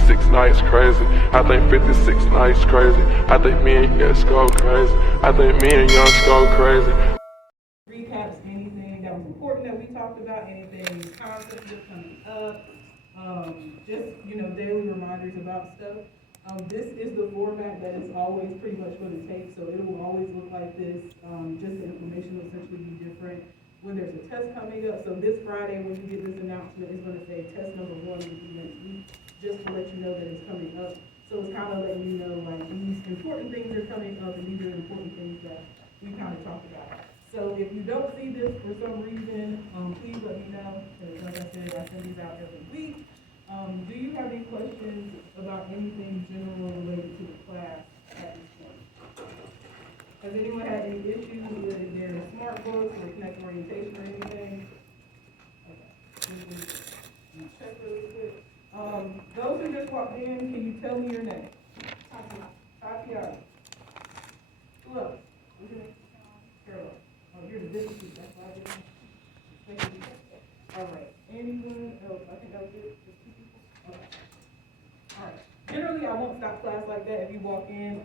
56 nights crazy. I think 56 nights crazy. I think me and Yes go crazy. I think me and Young go crazy. Recaps anything that was important that we talked about, anything concepts that's coming up, just, daily reminders about stuff. This is the format that is always pretty much going to take, so it will always look like this. Just the information will essentially be different when there's a test coming up. So this Friday, when you get this announcement, it's going to say test number 1 will be next week, just to let you know that it's coming up. So it's kind of letting you know, like, these important things are coming up, and these are important things that we kind of talked about. So if you don't see this for some reason, please let me know, because like I said, I send these out every week. Do you have any questions about anything general related to the class at this point? Has anyone had any issues with their smart books or connect orientation or anything? Okay. Check really quick. Those who just walked in, can you tell me your name? Tatiana. Who else? What's your name? Carol. Oh, you're the business lead, that's why I didn't. All right. Anyone else? I think that was it. Just 2 people? Okay. All right. Generally, I won't stop class like that if you walk in.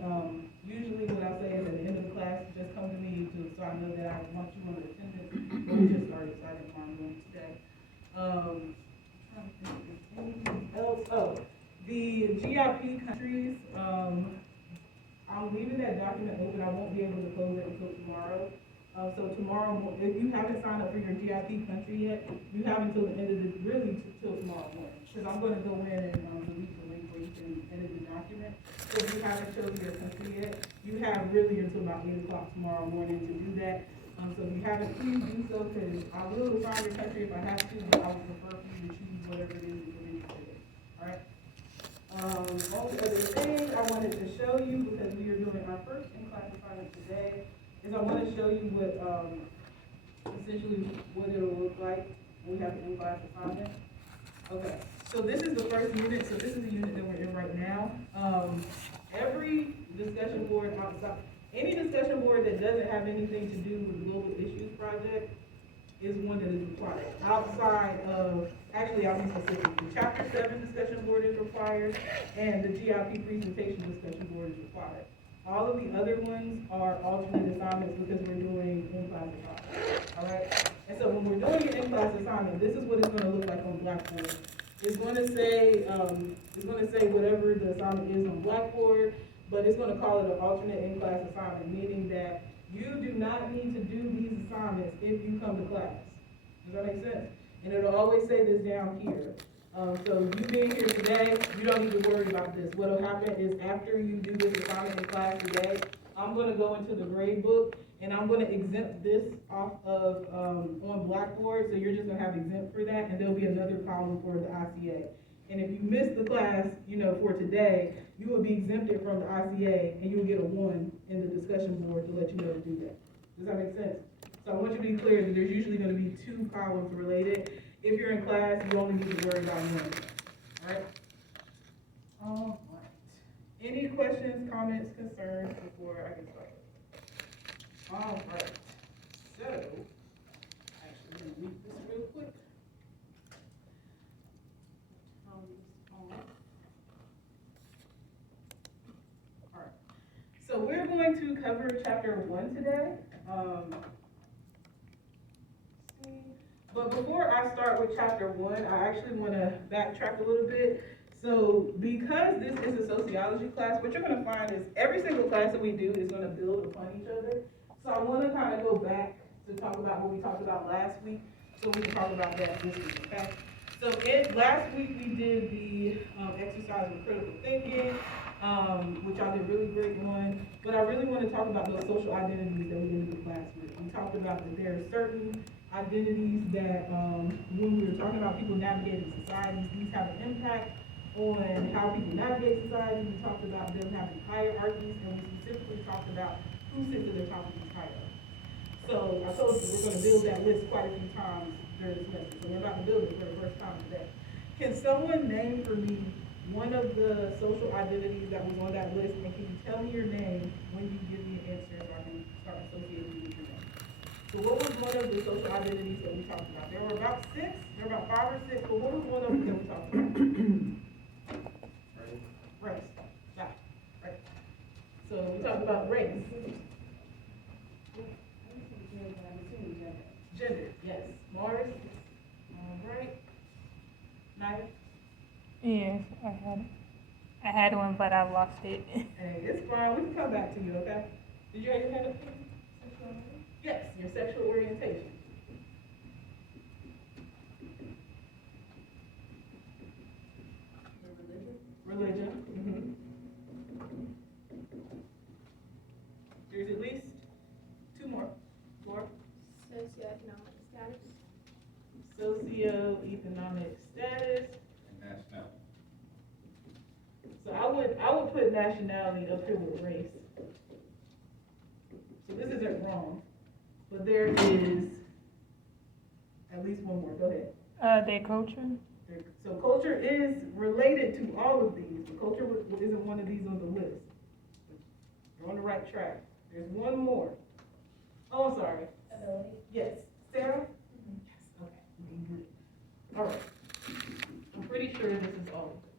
Usually what I say is at the end of the class, just come to me so I know that I want you on the attendance. But we just started, so I didn't want to go today. I'm trying to think if there's anything else. Oh, the GIP countries, I'm leaving that document open. I won't be able to close it until tomorrow. So tomorrow, if you haven't signed up for your GIP country yet, you have until the end of the, really till tomorrow morning. Because I'm going to go in and delete the link where you can edit the document. So if you haven't chosen your country yet, you have really until about 8 o'clock tomorrow morning to do that. So if you haven't, please do so, because I will assign your country if I have to, but I would prefer for you to choose whatever it is that you're interested in. All right? Only other thing I wanted to show you, because we are doing our first in-class assignment today, is I want to show you what, essentially what it will look like when we have an in-class assignment. Okay, so this is the first unit, so this is the unit that we're in right now. Every discussion board outside, any discussion board that doesn't have anything to do with the Global Issues Project is one that is required. Outside of, actually I'll be specific, the Chapter 7 discussion board is required, and the GIP presentation discussion board is required. All of the other ones are alternate assignments because we're doing in-class assignments, all right? And so when we're doing an in-class assignment, this is what it's going to look like on Blackboard. It's going to say whatever the assignment is on Blackboard, but it's going to call it an alternate in-class assignment, meaning that you do not need to do these assignments if you come to class. Does that make sense? And it'll always say this down here. So you being here today, you don't need to worry about this. What'll happen is after you do this assignment in class today, I'm going to go into the grade book and I'm going to exempt this off of on Blackboard. So you're just going to have exempt for that, and there'll be another column for the ICA. And if you miss the class, for today, you will be exempted from the ICA, and you will get a 1 in the discussion board to let you know to do that. Does that make sense? So I want you to be clear that there's usually going to be 2 columns related. If you're in class, you only need to worry about 1. All right? All right. Any questions, comments, concerns before I get started? All right. So, actually, I'm going to read this real quick. All right. So we're going to cover chapter 1 today. But before I start with chapter 1, I actually want to backtrack a little bit. So because this is a sociology class, what you're going to find is every single class that we do is going to build upon each other. So I want to kind of go back to talk about what we talked about last week, so we can talk about that this week, okay? So last week we did the exercise of critical thinking, which I did really great on. But I really want to talk about those social identities that we did in the class with. We talked about that there are certain identities that when we were talking about people navigating societies, these have an impact on how people navigate society. We talked about them having hierarchies, and we specifically talked about who sits at the top of these hierarchies. So I told you we're going to build that list quite a few times during this lesson. So we're about to build it for the first time today. Can someone name for me one of the social identities that was on that list, and can you tell me your name when you give me an answer so I can start associating you with your name? So what was one of the social identities that we talked about? There were about 6, there were about 5 or 6, but what was one of them that we talked about? about race? Gender, yes. Morris? All right. Naiya? Yes, I had one, but I lost it. Hey, it's fine. We can come back to you, okay? Did you have your hand up? Yes, your sexual orientation. Religion. There's at least two more. More. Socioeconomic status. Socioeconomic status. And nationality. So I would put nationality up here with race. So this isn't wrong, but there is at least one more. Go ahead. Their culture. So culture is related to all of these, but culture isn't one of these on the list. You're on the right track. There's one more. Oh, I'm sorry. Ability. Yes. Sarah? Yes. Okay. Good. All right. I'm pretty sure this is all of it.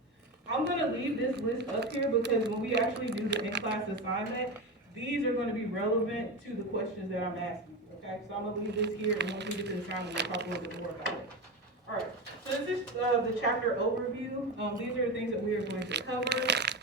I'm going to leave this list up here because when we actually do the in-class assignment, these are going to be relevant to the questions that I'm asking you, okay? So I'm going to leave this here, and once we get to the assignment, we'll talk a little bit more about it. All right, so this is the chapter overview. These are the things that we are going to cover.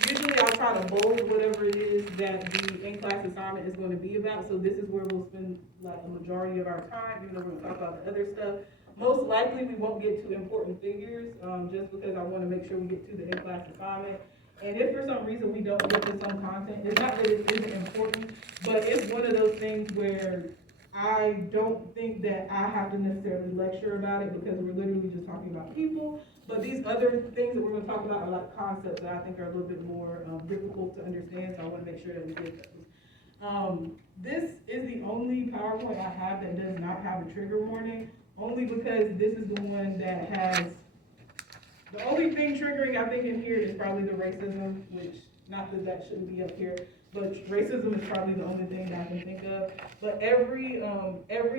Usually I'll try to bold whatever it is that the in-class assignment is going to be about, so this is where we'll spend like a majority of our time, even though we're going to talk about the other stuff. Most likely we won't get to important figures, just because I want to make sure we get to the in-class assignment. And if for some reason we don't get to some content, it's not that it isn't important, but it's one of those things where I don't think that I have to necessarily lecture about it because we're literally just talking about people. But these other things that we're going to talk about are like concepts that I think are a little bit more difficult to understand, so I want to make sure that we get those. This is the only PowerPoint I have that does not have a trigger warning, only because this is the one that has, the only thing triggering I think in here is probably the racism, which, not that that shouldn't be up here, but racism is probably the only thing that I can think of. But every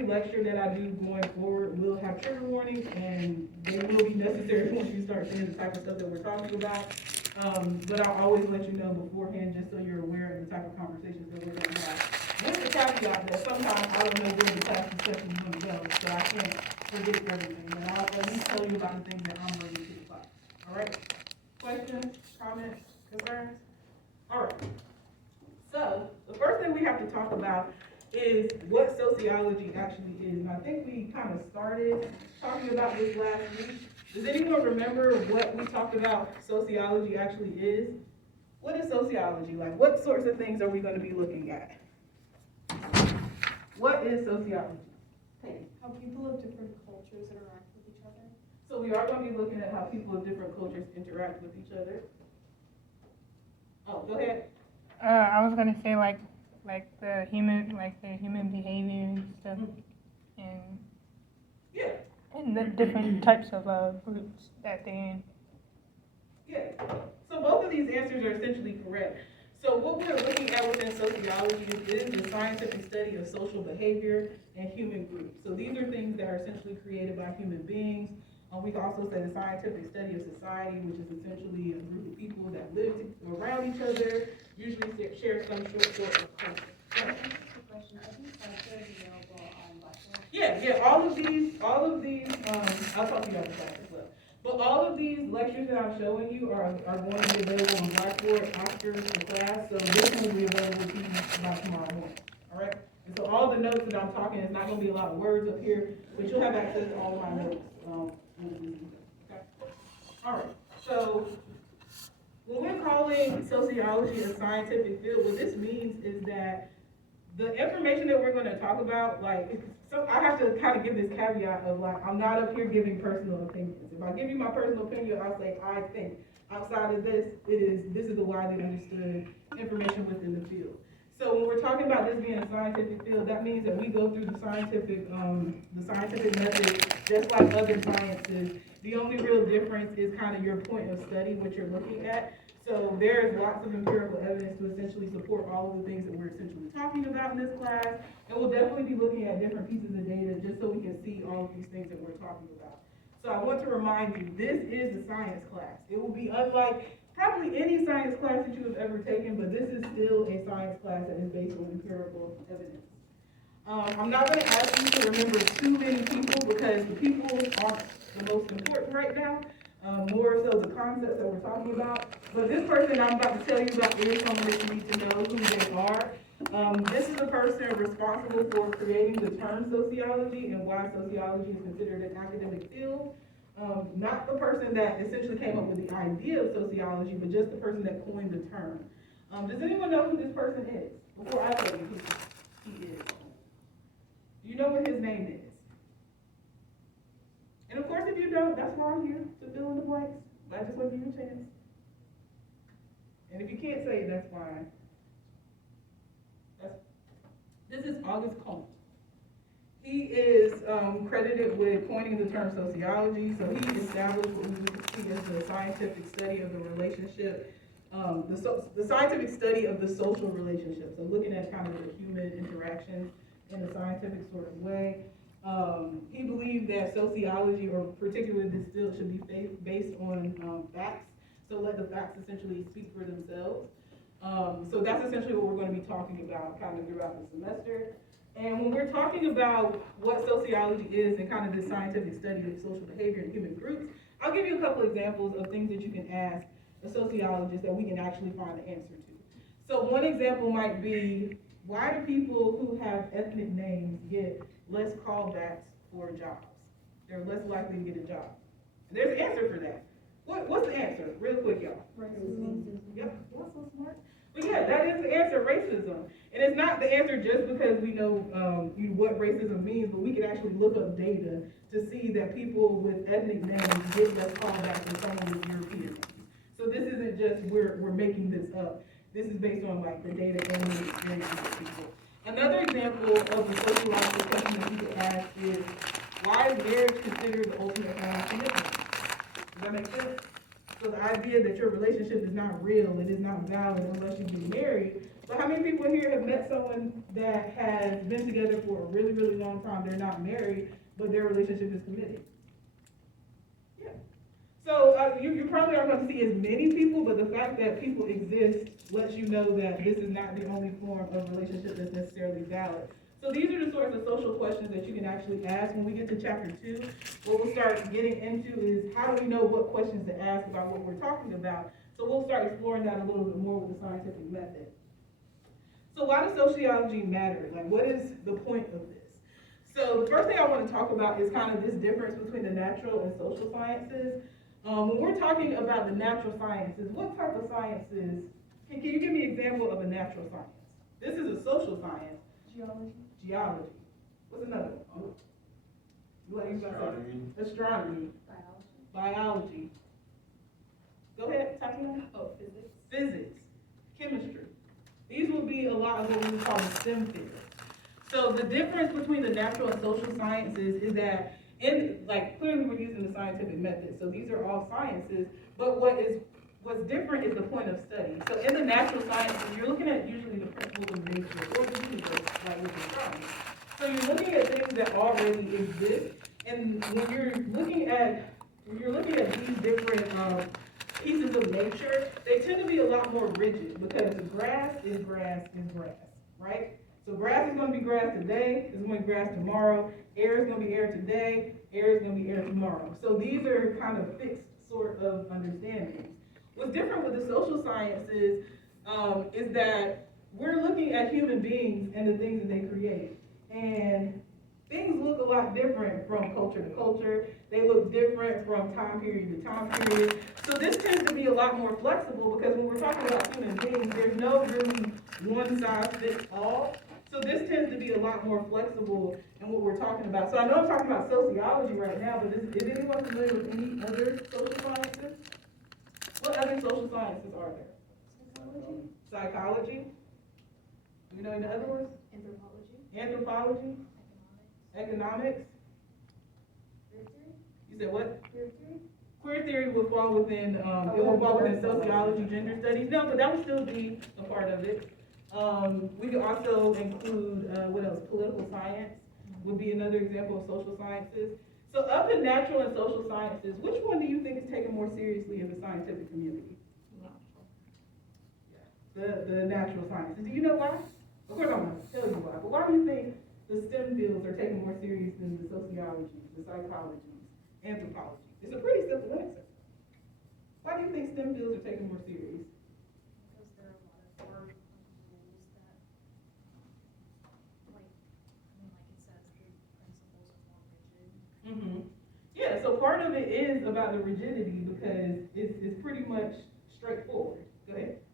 lecture that I do going forward will have trigger warnings, and they will be necessary once you start seeing the type of stuff that we're talking about. But I'll always let you know beforehand, just so you're aware of the type of conversations that we're going to have. With the caveat that sometimes I don't know where the class discussion is going to go, so I can't predict everything. But I'll at least tell you about the things that I'm bringing to the class. All right? Questions, comments, concerns? All right. So the first thing we have to talk about is what sociology actually is. And I think we kind of started talking about this last week. Does anyone remember what we talked about sociology actually is? What is sociology? Like, what sorts of things are we going to be looking at? What is sociology? Hey. How people of different cultures interact with each other. So we are going to be looking at how people of different cultures interact with each other. Oh, go ahead. I was gonna say like the human behavior and stuff, and Yeah. and the different types of groups that they're in. Yeah. So both of these answers are essentially correct. So what we're looking at within sociology is the scientific study of social behavior and human groups. So these are things that are essentially created by human beings. We can also say the scientific study of society, which is essentially a group of people that live around each other, usually share some sort of culture. Yeah, all of these, I'll talk to you about the class as well. But all of these lectures that I'm showing you are going to be available on Blackboard after the class, so this one will be available to you by tomorrow morning, all right? And so all the notes that I'm talking, it's not going to be a lot of words up here, but you'll have access to all of my notes. Okay. All right, so when we're calling sociology a scientific field, what this means is that the information that we're going to talk about, so I have to kind of give this caveat of I'm not up here giving personal opinions. If I give you my personal opinion, I'll say I think. Outside of this, this is the widely understood information within the field. So when we're talking about this being a scientific field, that means that we go through the scientific method just like other sciences. The only real difference is kind of your point of study, what you're looking at. So there's lots of empirical evidence to essentially support all of the things that we're essentially talking about in this class. And we'll definitely be looking at different pieces of data just so we can see all of these things that we're talking about. So I want to remind you, this is a science class. It will be unlike probably any science class that you have ever taken, but this is still a science class that is based on empirical evidence. I'm not going to ask you to remember too many people because the people aren't the most important right now. More so the concepts that we're talking about. But this person I'm about to tell you about is someone that you need to know who they are. This is the person responsible for creating the term sociology and why sociology is considered an academic field. Not the person that essentially came up with the idea of sociology, but just the person that coined the term. Does anyone know who this person is? Before I tell you who he is. Do you know what his name is? And of course, if you don't, that's why I'm here, to fill in the blanks. But I just want to give you a chance. And if you can't say it, that's fine. This is Auguste Comte. He is credited with coining the term sociology. So he established what we would see as the scientific study of the relationship, the scientific study of the social relationship. So looking at kind of the human interactions in a scientific sort of way. He believed that sociology, or particularly this field, should be based on facts. So let the facts essentially speak for themselves. So that's essentially what we're going to be talking about kind of throughout the semester. And when we're talking about what sociology is and kind of this scientific study of social behavior in human groups, I'll give you a couple examples of things that you can ask a sociologist that we can actually find the answer to. So one example might be, why do people who have ethnic names get less callbacks for jobs? They're less likely to get a job. And there's an answer for that. What's the answer? Real quick, y'all. Racism. Yep, y'all so smart. But yeah, that is the answer, racism. And it's not the answer just because we know what racism means, but we can actually look up data to see that people with ethnic names get less callbacks than someone with European names. So this isn't just we're making this up. This is based on like the data and the experiences of people. Another example of the sociological question that you could ask is, why is marriage considered the ultimate form of commitment? Does that make sense? So the idea that your relationship is not real, it is not valid unless you get married. But how many people here have met someone that has been together for a really, really long time, they're not married, but their relationship is committed? Yeah. So you probably aren't going to see as many people, but the fact that people exist lets you know that this is not the only form of relationship that's necessarily valid. So these are the sorts of social questions that you can actually ask. When we get to chapter 2, what we'll start getting into is how do we know what questions to ask about what we're talking about. So we'll start exploring that a little bit more with the scientific method. So why does sociology matter? Like, what is the point of this? So the first thing I want to talk about is kind of this difference between the natural and social sciences. When we're talking about the natural sciences, what type of sciences, can you give me an example of a natural science? This is a social science. Geology. What's another one? Astronomy. Biology. Go ahead, type it on. Oh, physics. Chemistry. These will be a lot of what we call the STEM fields. So the difference between the natural and social sciences is that clearly we're using the scientific method. So these are all sciences, but what's different is the point of study. So in the natural sciences, you're looking at usually the principles of nature or the universe, like with astronomy. So you're looking at things that already exist, and when you're looking at these different pieces of nature, they tend to be a lot more rigid because grass is grass is grass, right? So grass is going to be grass today, it's going to be grass tomorrow, air is going to be air today, air is going to be air tomorrow. So these are kind of fixed sort of understandings. What's different with the social sciences is that we're looking at human beings and the things that they create. And things look a lot different from culture to culture. They look different from time period to time period. So this tends to be a lot more flexible because when we're talking about human beings, there's no really one size fits all. So this tends to be a lot more flexible in what we're talking about. So I know I'm talking about sociology right now, but is anyone familiar with any other social sciences? What other social sciences are there? Psychology. Do you know any other ones? Anthropology. Economics. You said what? Queer theory would fall within sociology, gender studies. No, but that would still be a part of it. We could also include what else? Political science would be another example of social sciences. So of the natural and social sciences, which one do you think is taken more seriously in the scientific community? the natural sciences. Do you know why? Of course I'm going to tell you why, but why do you think the STEM fields are taken more serious than the sociologies, the psychologies, anthropology? It's a pretty simple answer. Why do you think STEM fields are taken more serious? Because there are a lot of hard rules that, like, like it says, the principles are more rigid. Mm-hmm. Yeah, so part of it is about the rigidity because it's pretty much straightforward. Go ahead.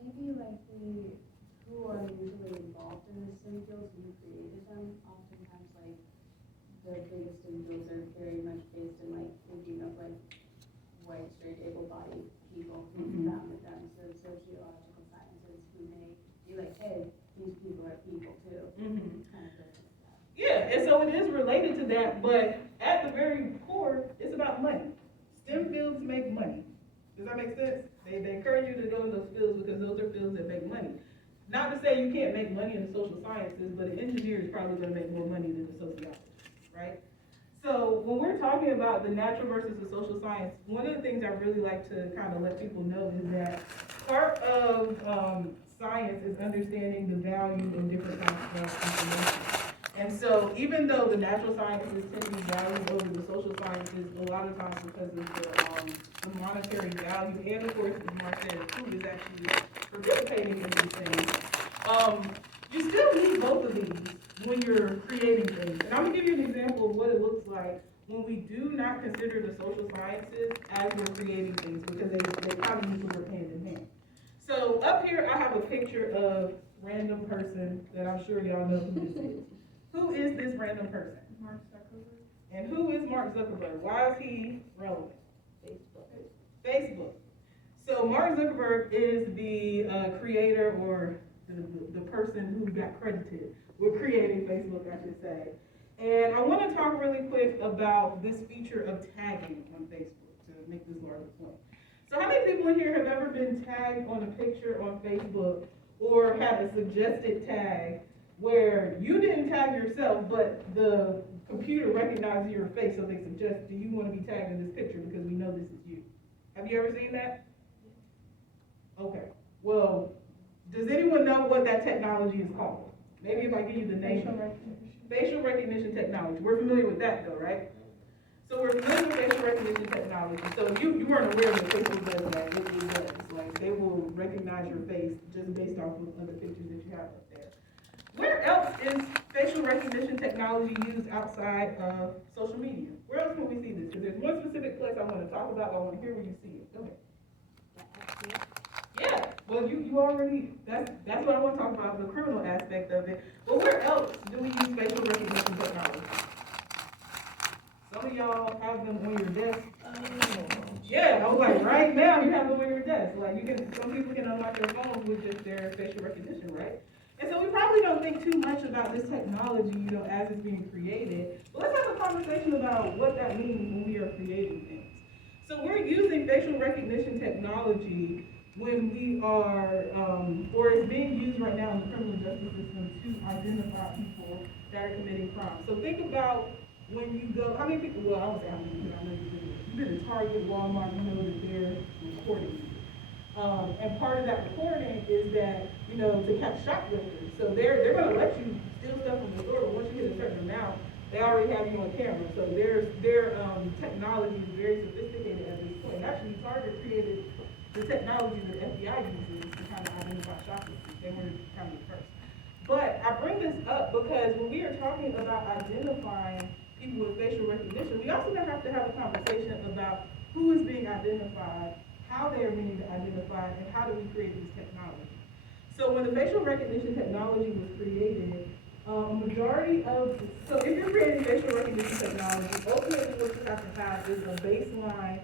Maybe like who are usually involved in the STEM fields who created them, oftentimes like the biggest STEM fields are very much based in like thinking of like white, straight, able-bodied people who founded them. So sociological sciences who may be like, hey, these people are people too. Kind of thing like that. Yeah, and so it is related to that, but at the very core, it's about money. STEM fields make money. Does that make sense? They encourage you to go in those fields because those are fields that make money. Not to say you can't make money in the social sciences, but an engineer is probably going to make more money than the sociologist, right? So when we're talking about the natural versus the social science, one of the things I really like to kind of let people know is that part of science is understanding the value of different kinds of information. And so even though the natural sciences tend to be valued over the social sciences, a lot of times because of the monetary value, and of course, as Mark said, food is actually participating in these things, you still need both of these when you're creating things. And I'm gonna give you an example of what it looks like when we do not consider the social sciences as we're creating things, because they kind of usually work hand in hand. So up here, I have a picture of random person that I'm sure y'all know who this is. Who is this random person? Mark Zuckerberg. And who is Mark Zuckerberg? Why is he relevant? Facebook. So Mark Zuckerberg is the creator, or the person who got credited with creating Facebook, I should say. And I want to talk really quick about this feature of tagging on Facebook to make this larger point. So how many people in here have ever been tagged on a picture on Facebook or had a suggested tag where you didn't tag yourself, but the computer recognizes your face, so they suggest, do you want to be tagged in this picture because we know this is you? Have you ever seen that? Okay. Well, does anyone know what that technology is called? Maybe if I give you the name. Facial recognition technology. We're familiar with that though, right? So we're familiar with facial recognition technology. So you weren't aware that Facebook does that. It does. Like they will recognize your face just based off of other pictures that you have up there. Where else is facial recognition technology used outside of social media? Where else can we see this? Because there's one specific place I want to talk about. I want to hear where you see it. Go ahead. Yeah. Well, you already, that's what I want to talk about, the criminal aspect of it. But where else do we use facial recognition technology? Some of y'all have them on your desk. Yeah, I was like, right now you have them on your desk. Like some people can unlock their phones with just their facial recognition, right? And so we probably don't think too much about this technology, as it's being created. But let's have a conversation about what that means when we are creating things. So we're using facial recognition technology when we are, or it's being used right now in the criminal justice system to identify people that are committing crimes. So think about when you go, how many people, well, I won't say how many people, I know you've been to Target, Walmart, you know that they're recording you. And part of that recording is that, to catch shoplifters. So they're going to let you steal stuff from the store, but once you hit a certain amount, they already have you on camera. So their technology is very sophisticated at this point. Actually, Target created the technology that FBI uses to kind of identify shoplifters. They were kind of the first. But I bring this up because when we are talking about identifying people with facial recognition, we also have to have a conversation about who is being identified, how they are being identified, and how do we create this technology. So when the facial recognition technology was created, so if you're creating facial recognition technology, ultimately what you have to have is a baseline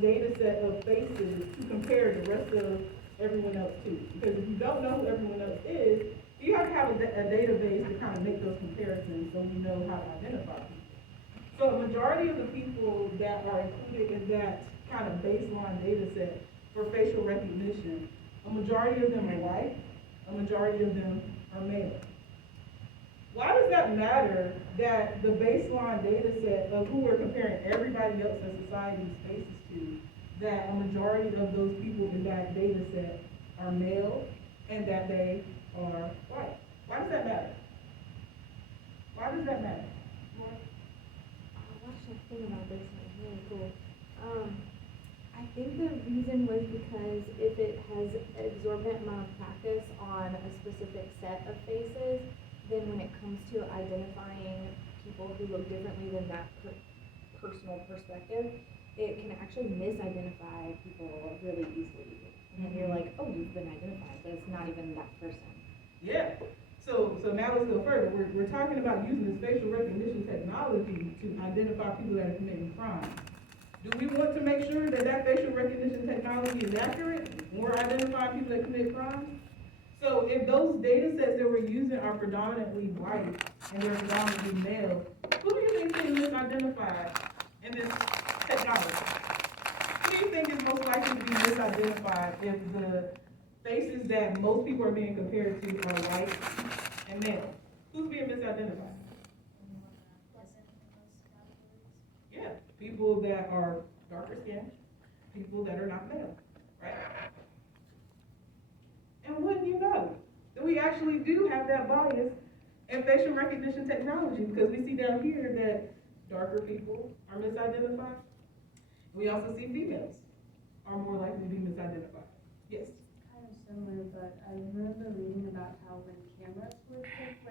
data set of faces to compare the rest of everyone else to. Because if you don't know who everyone else is, you have to have a database to kind of make those comparisons so you know how to identify people. So a majority of the people that are included in that kind of baseline data set for facial recognition, a majority of them are white, a majority of them are male. Why does that matter that the baseline data set of who we're comparing everybody else in society's faces to, that a majority of those people in that data set are male and that they are white. Why does that matter? Why does that matter? I watched a thing about this and it was really cool. I think the reason was because if it has exorbitant amount of practice on a specific set of faces, then when it comes to identifying people who look differently than that personal perspective, it can actually misidentify people really easily. And then you're like, oh, you've been identified, but it's not even that person. Yeah. So now let's go further. We're talking about using this facial recognition technology to identify people that are committing crimes. Do we want to make sure that that facial recognition technology is accurate when we're identifying people that commit crimes? So if those data sets that we're using are predominantly white and they're predominantly male, who do you think is misidentified in this technology? Who do you think is most likely to be misidentified if the faces that most people are being compared to are white and male? Who's being misidentified? Yeah, people that are darker skinned, people that are not male, right? And wouldn't you know that we actually do have that bias in facial recognition technology, because we see down here that darker people are misidentified. We also see females are more likely to be misidentified. Yes? Kind of similar, but I remember reading about how when cameras were picked,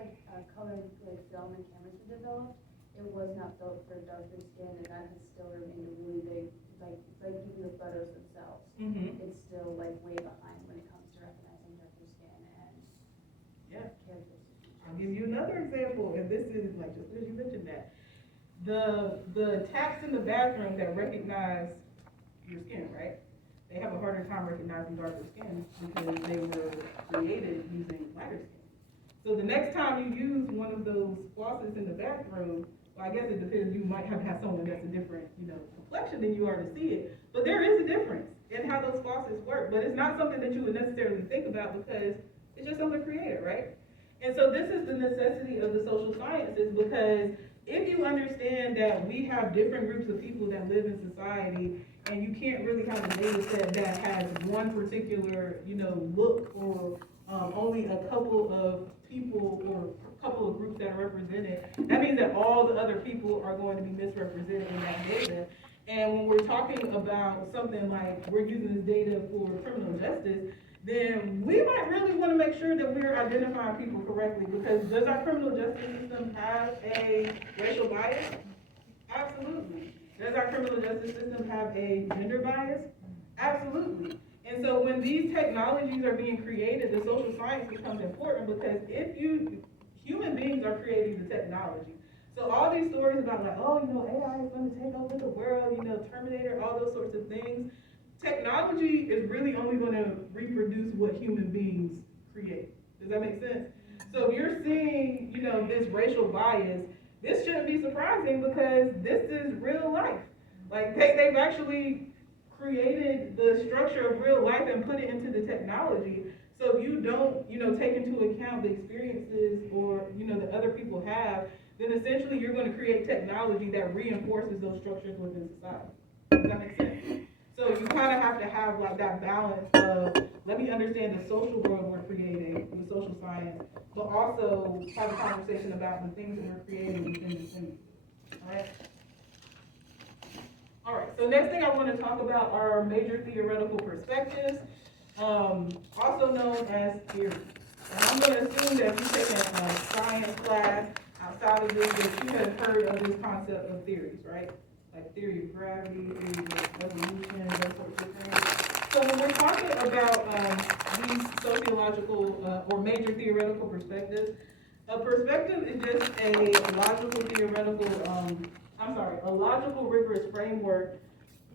colored film and cameras were developed, it was not built for darker skin, and that has still remained a really big, it's like even the photos themselves. Mm-hmm. It's still way behind when it comes to recognizing darker skin and characteristics. I'll give you another example, and this is just because you mentioned that. The taps in the bathroom that recognize your skin, right? They have a harder time recognizing darker skin because they were created using lighter skin. So the next time you use one of those faucets in the bathroom, well, I guess it depends. You might have had someone that's a different, complexion than you are to see it. But there is a difference in how those faucets work. But it's not something that you would necessarily think about because it's just something created, right? And so this is the necessity of the social sciences, because if you understand that we have different groups of people that live in society, and you can't really have a data set that has one particular, look, or only a couple of people or a couple of groups that are represented, that means that all the other people are going to be misrepresented in that data. And when we're talking about something like we're using this data for criminal justice, then we might really want to make sure that we're identifying people correctly, because does our criminal justice system have a racial bias? Absolutely. Does our criminal justice system have a gender bias? Absolutely. And so when these technologies are being created, the social science becomes important, because human beings are creating the technology. So all these stories about AI is going to take over the world, Terminator, all those sorts of things, technology is really only going to reproduce what human beings create. Does that make sense? So if you're seeing, this racial bias, this shouldn't be surprising, because this is real life. They've actually created the structure of real life and put it into the technology. So if you don't, take into account the experiences or, that other people have, then essentially you're going to create technology that reinforces those structures within society. Does that make sense? So you kind of have to have that balance of, let me understand the social world we're creating, the social science, but also have a conversation about the things that we're creating within the community. All right, so next thing I want to talk about are major theoretical perspectives, also known as theories. And I'm going to assume that if you've taken a science class outside of this, that you have heard of this concept of theories, right? Like theory of gravity, theory of evolution, those sorts of things. So when we're talking about these sociological or major theoretical perspectives, a perspective is just a logical rigorous framework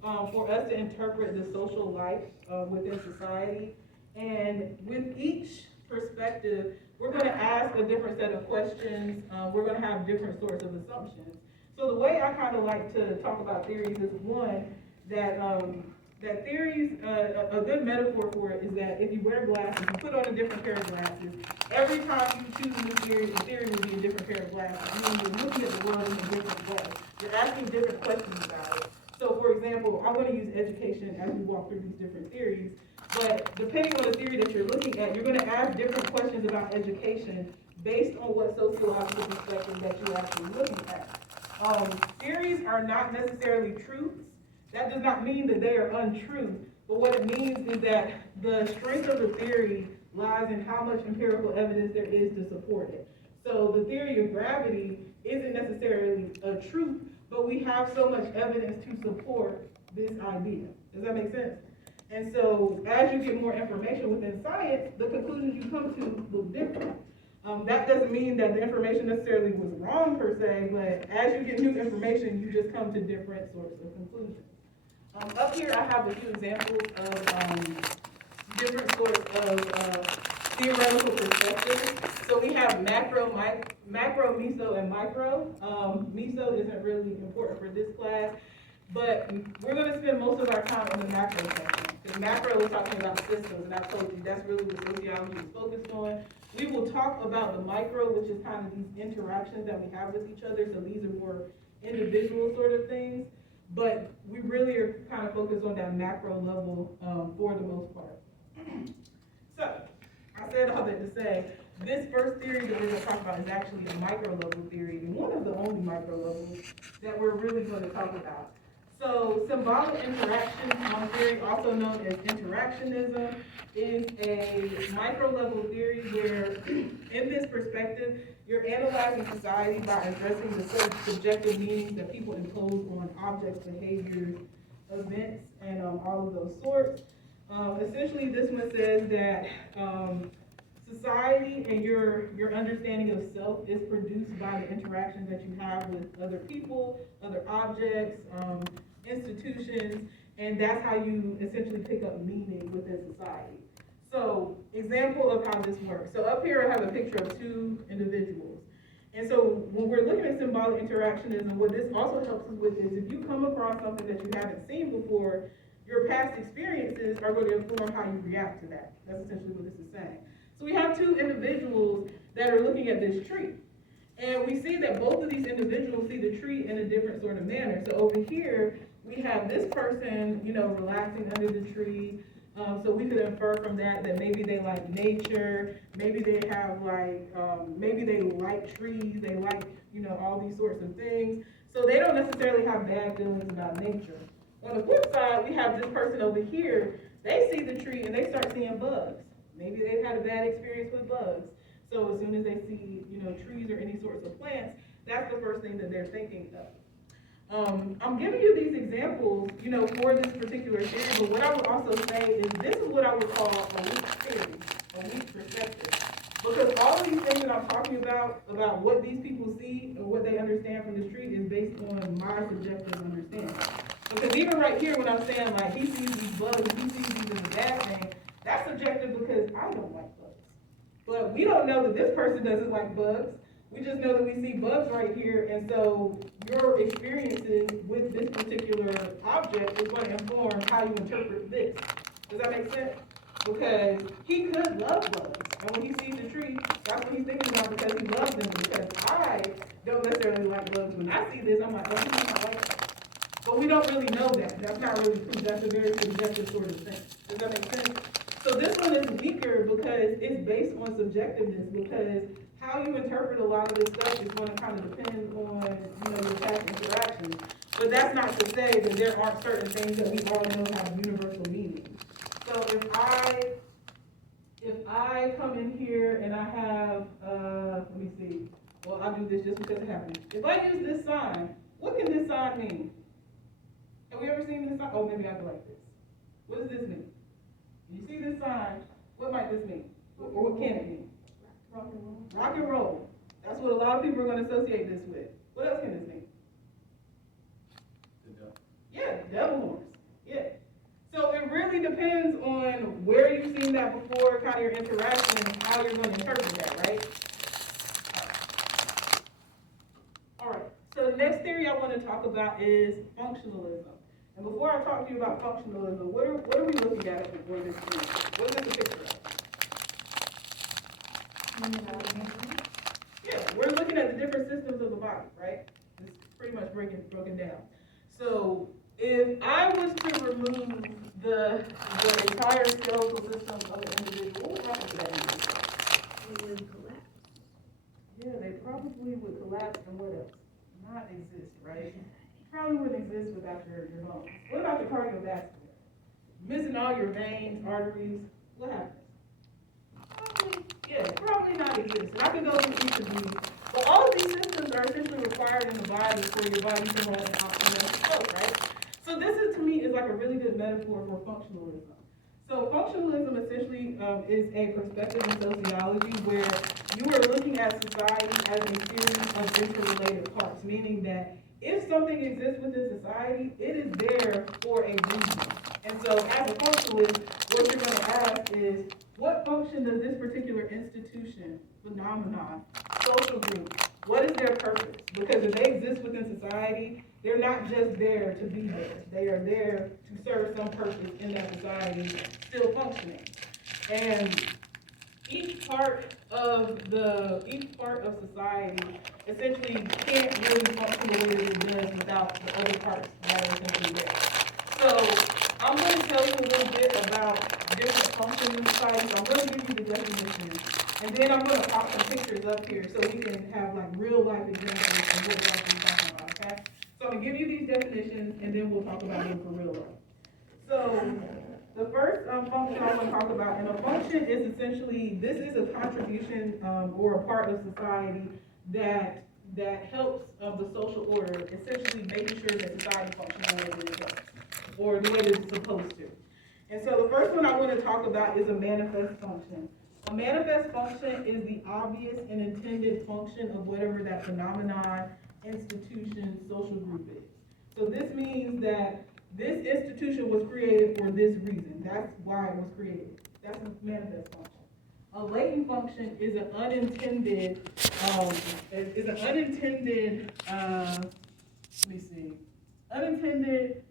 for us to interpret the social life within society. And with each perspective, we're going to ask a different set of questions. We're going to have different sorts of assumptions. So the way I kind of like to talk about theories is, one, that theories, a good metaphor for it is that if you wear glasses, you put on a different pair of glasses. Every time you choose a new theory, the theory will be a different pair of glasses. I mean, you're looking at the world in a different way. You're asking different questions about it. So for example, I'm going to use education as we walk through these different theories. But depending on the theory that you're looking at, you're gonna ask different questions about education based on what sociological perspective that you're actually looking at. Theories are not necessarily truths. That does not mean that they are untrue, but what it means is that the strength of the theory lies in how much empirical evidence there is to support it. So the theory of gravity isn't necessarily a truth, but we have so much evidence to support this idea. Does that make sense? And so as you get more information within science, the conclusions you come to look different. That doesn't mean that the information necessarily was wrong per se, but as you get new information, you just come to different sorts of conclusions. Up here, I have a few examples of different sorts of theoretical perspectives. So we have macro, meso, and micro. Meso isn't really important for this class, but we're going to spend most of our time on the macro section. Because macro is talking about systems, and I told you that's really what sociology is focused on. We will talk about the micro, which is kind of these interactions that we have with each other. So these are more individual sort of things. But we really are kind of focused on that macro level for the most part. So, I said all that to say, this first theory that we're going to talk about is actually a micro level theory, and one of the only micro levels that we're really going to talk about. So, symbolic interaction theory, also known as interactionism, is a micro level theory where, in this perspective, you're analyzing society by addressing the subjective meanings that people impose on objects, behaviors, events, and all of those sorts. Essentially, this one says that society and your understanding of self is produced by the interactions that you have with other people, other objects, institutions, and that's how you essentially pick up meaning within society. So, example of how this works. So up here I have a picture of two individuals. And so when we're looking at symbolic interactionism, what this also helps us with is if you come across something that you haven't seen before, your past experiences are going to inform how you react to that. That's essentially what this is saying. So we have two individuals that are looking at this tree. And we see that both of these individuals see the tree in a different sort of manner. So over here, we have this person, relaxing under the tree. So we could infer from that maybe they like nature, maybe they have maybe they like trees, they like, all these sorts of things. So they don't necessarily have bad feelings about nature. On the flip side, we have this person over here, they see the tree and they start seeing bugs. Maybe they've had a bad experience with bugs. So as soon as they see, trees or any sorts of plants, that's the first thing that they're thinking of. I'm giving you these examples, for this particular theory, but what I would also say is this is what I would call a weak theory, a weak perspective. Because all of these things that I'm talking about what these people see or what they understand from this tree is based on my subjective understanding. Because even right here when I'm saying he sees these bugs and he sees these as a bad thing, that's subjective because I don't like bugs. But we don't know that this person doesn't like bugs. We just know that we see bugs right here, and so your experiences with this particular object is going to inform how you interpret this. Does that make sense? Because he could love bugs, and when he sees the tree, that's what he's thinking about because he loves them, because I don't necessarily like bugs. When I see this, I'm like, oh, he might not like it. But we don't really know that. That's not really true. That's a very subjective sort of thing. Does that make sense? So this one is weaker because it's based on subjectiveness, because how you interpret a lot of this stuff is going to kind of depend on, your past interactions. But that's not to say that there aren't certain things that we all know have universal meaning. So if I come in here and I have, let me see. Well, I'll do this just because it happened. If I use this sign, what can this sign mean? Have we ever seen this sign? Oh, maybe I go like this. What does this mean? You see this sign, what might this mean? Or what can it mean? Rock and roll. Rock and roll. That's what a lot of people are going to associate this with. What else can this mean? The devil. Yeah, devil horns. Yeah. So it really depends on where you've seen that before, kind of your interaction, and how you're going to interpret that, right? All right. So the next theory I want to talk about is functionalism. And before I talk to you about functionalism, what are we looking at before this theory? What is this a picture of? Yeah, we're looking at the different systems of the body, right? It's pretty much broken down. So if I was to remove the entire skeletal system of an individual, what would happen to that individual? They would collapse. Yeah, they probably would collapse and what else? Not exist, right? Probably wouldn't exist without your bones. What about your cardiovascular? Missing all your veins, arteries, what happens? Probably not exist. And I can go through each of these. But all of these systems are essentially required in the body for your body to run an optimal flow, right? So this is, to me, is like a really good metaphor for functionalism. So functionalism essentially is a perspective in sociology where you are looking at society as a series of interrelated parts, meaning that if something exists within society, it is there for a reason. And so as a functionalist, what you're going to ask is, what function does this particular institution, phenomenon, social group, what is their purpose? Because if they exist within society, they're not just there to be there. They are there to serve some purpose in that society, still functioning. And each part of society essentially can't really function the way that it does without the other parts that are essentially there. So I'm going to tell you a little bit about different functions in society. So I'm going to give you the definition, and then I'm going to pop some pictures up here so we can have like real life examples of what we're actually talking about, okay? So I'm going to give you these definitions, and then we'll talk about them for real life. So the first function I want to talk about, and a function is essentially, this is a contribution or a part of society that helps the social order, essentially making sure that society functions the way that it does, or the way that it's supposed to. And so the first one I want to talk about is a manifest function. A manifest function is the obvious and intended function of whatever that phenomenon, institution, social group is. So this means that this institution was created for this reason. That's why it was created. That's a manifest function. A latent function is an unintended, unintended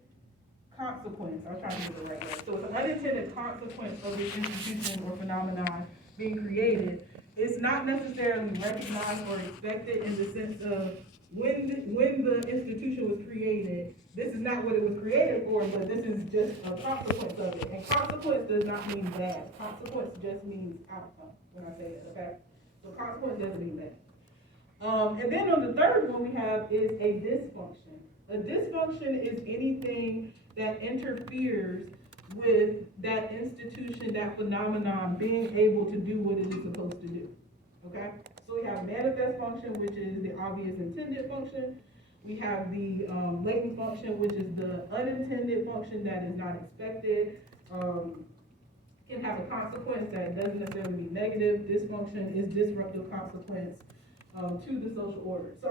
consequence. I was trying to get the right word. So it's an unintended consequence of this institution or phenomenon being created. It's not necessarily recognized or expected in the sense of when the institution was created, this is not what it was created for, but this is just a consequence of it. And consequence does not mean bad. Consequence just means outcome when I say it, okay? So consequence doesn't mean bad. And then on the third one we have is a dysfunction. A dysfunction is anything that interferes with that institution, that phenomenon being able to do what it is supposed to do, okay? So we have manifest function, which is the obvious intended function. We have the latent function, which is the unintended function that is not expected, can have a consequence that doesn't necessarily be negative. Dysfunction is disruptive consequence to the social order. So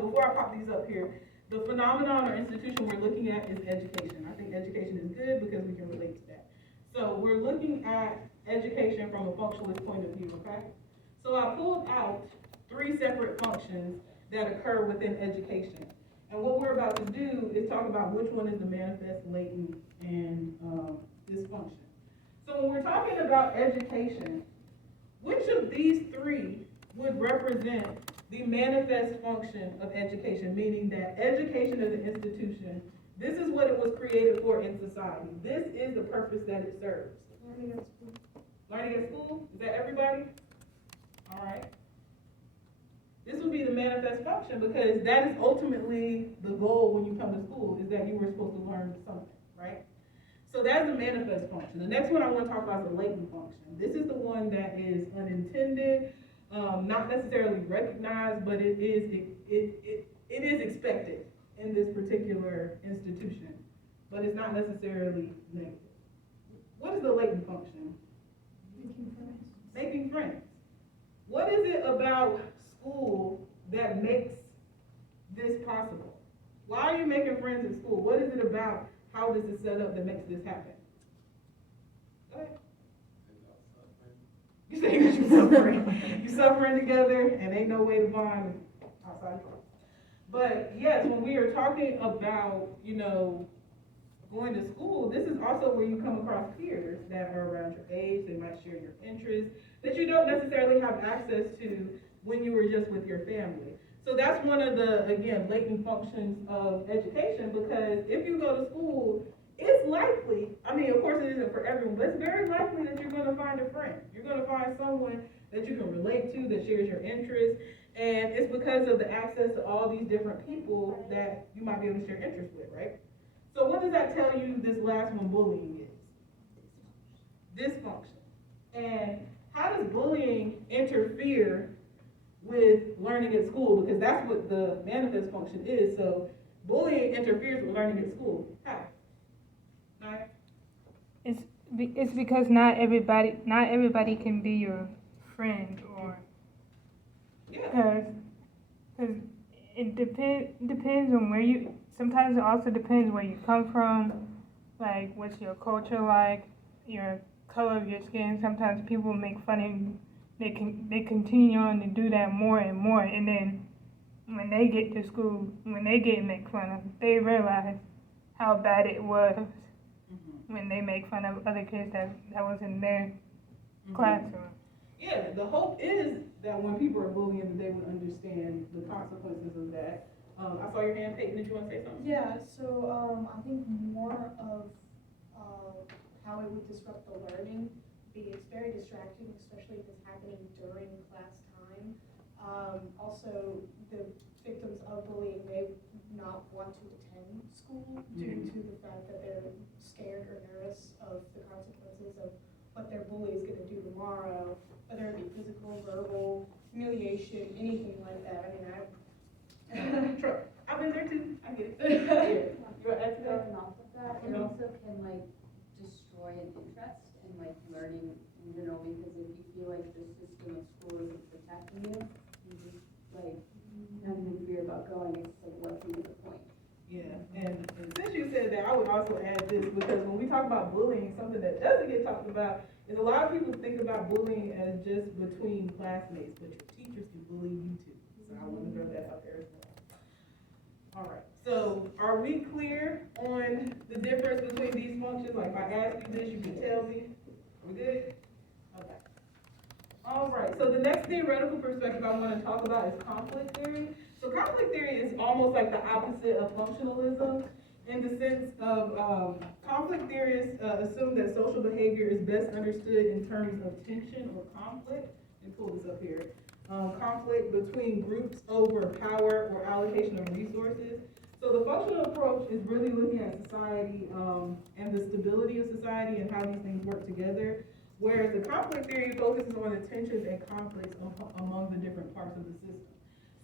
before I pop these up here, the phenomenon or institution we're looking at is education. I think education is good because we can relate to that. So we're looking at education from a functionalist point of view, okay? So I pulled out 3 separate functions that occur within education. And what we're about to do is talk about which one is the manifest, latent, and dysfunction. So when we're talking about education, which of these 3 would represent the manifest function of education, meaning that education as an institution, this is what it was created for in society. This is the purpose that it serves. Learning at school. Learning at school? Is that everybody? All right. This would be the manifest function because that is ultimately the goal when you come to school, is that you were supposed to learn something, right? So that's the manifest function. The next one I want to talk about is the latent function. This is the one that is unintended, not necessarily recognized, but it is expected in this particular institution, but it's not necessarily negative. What is the latent function? Making friends. Making friends. What is it about school that makes this possible? Why are you making friends in school? What is it about how this is set up that makes this happen? Go ahead. You say that you're suffering. You're suffering together and ain't no way to bond outside of class. But yes, when we are talking about, going to school, this is also where you come across peers that are around your age. They might share your interests that you don't necessarily have access to when you were just with your family. So that's one of the, again, latent functions of education, because if you go to school, it's likely, I mean, of course it isn't for everyone, but it's very likely that you're gonna find a friend. You're gonna find someone that you can relate to, that shares your interests, and it's because of the access to all these different people that you might be able to share interests with, right? So what does that tell you this last one, bullying, is? Dysfunction. And how does bullying interfere with learning at school? Because that's what the manifest function is. So bullying interferes with learning at school. How? Naiya? It's because not everybody can be your friend, or Yeah. because it depends on where you. Sometimes it also depends where you come from, like what's your culture like, your color of your skin. Sometimes people make fun of you. They continue on to do that more and more, and then when they get to school, when they get made fun of, they realize how bad it was when they make fun of other kids that was in their classroom. Yeah, the hope is that when people are bullying, that they would understand the consequences of that. I saw your hand, Peyton. Did you want to say something? Yeah, so I think more of how it would disrupt the learning, it's very distracting, especially if it's happening during class time. Also, the victims of bullying may not want to attend school due to the fact that they're scared or nervous of the consequences of what their bully is going to do tomorrow, whether it be physical, verbal, humiliation, anything like that. I mean, I've been there too. I get it. Yeah. You're at that? Going off of that, it also can like destroy an interest in like learning in general, because if you feel like the system of school isn't protecting you, you just like have no fear about going. It's like, what's even the point? Yeah, and since you said that, I would also add this, because when we talk about bullying, something that doesn't get talked about is a lot of people think about bullying as just between classmates, but your teachers can bully you too. So I want to throw that out there as well. All right, so are we clear on the difference between these functions? Like if I ask you this, you can tell me. Are we good? Okay. All right, so the next theoretical perspective I want to talk about is conflict theory. So conflict theory is almost like the opposite of functionalism, in the sense of conflict theorists assume that social behavior is best understood in terms of tension or conflict. Let me pull this up here. Conflict between groups over power or allocation of resources. So the functional approach is really looking at society and the stability of society and how these things work together, whereas the conflict theory focuses on the tensions and conflicts among the different parts of the system.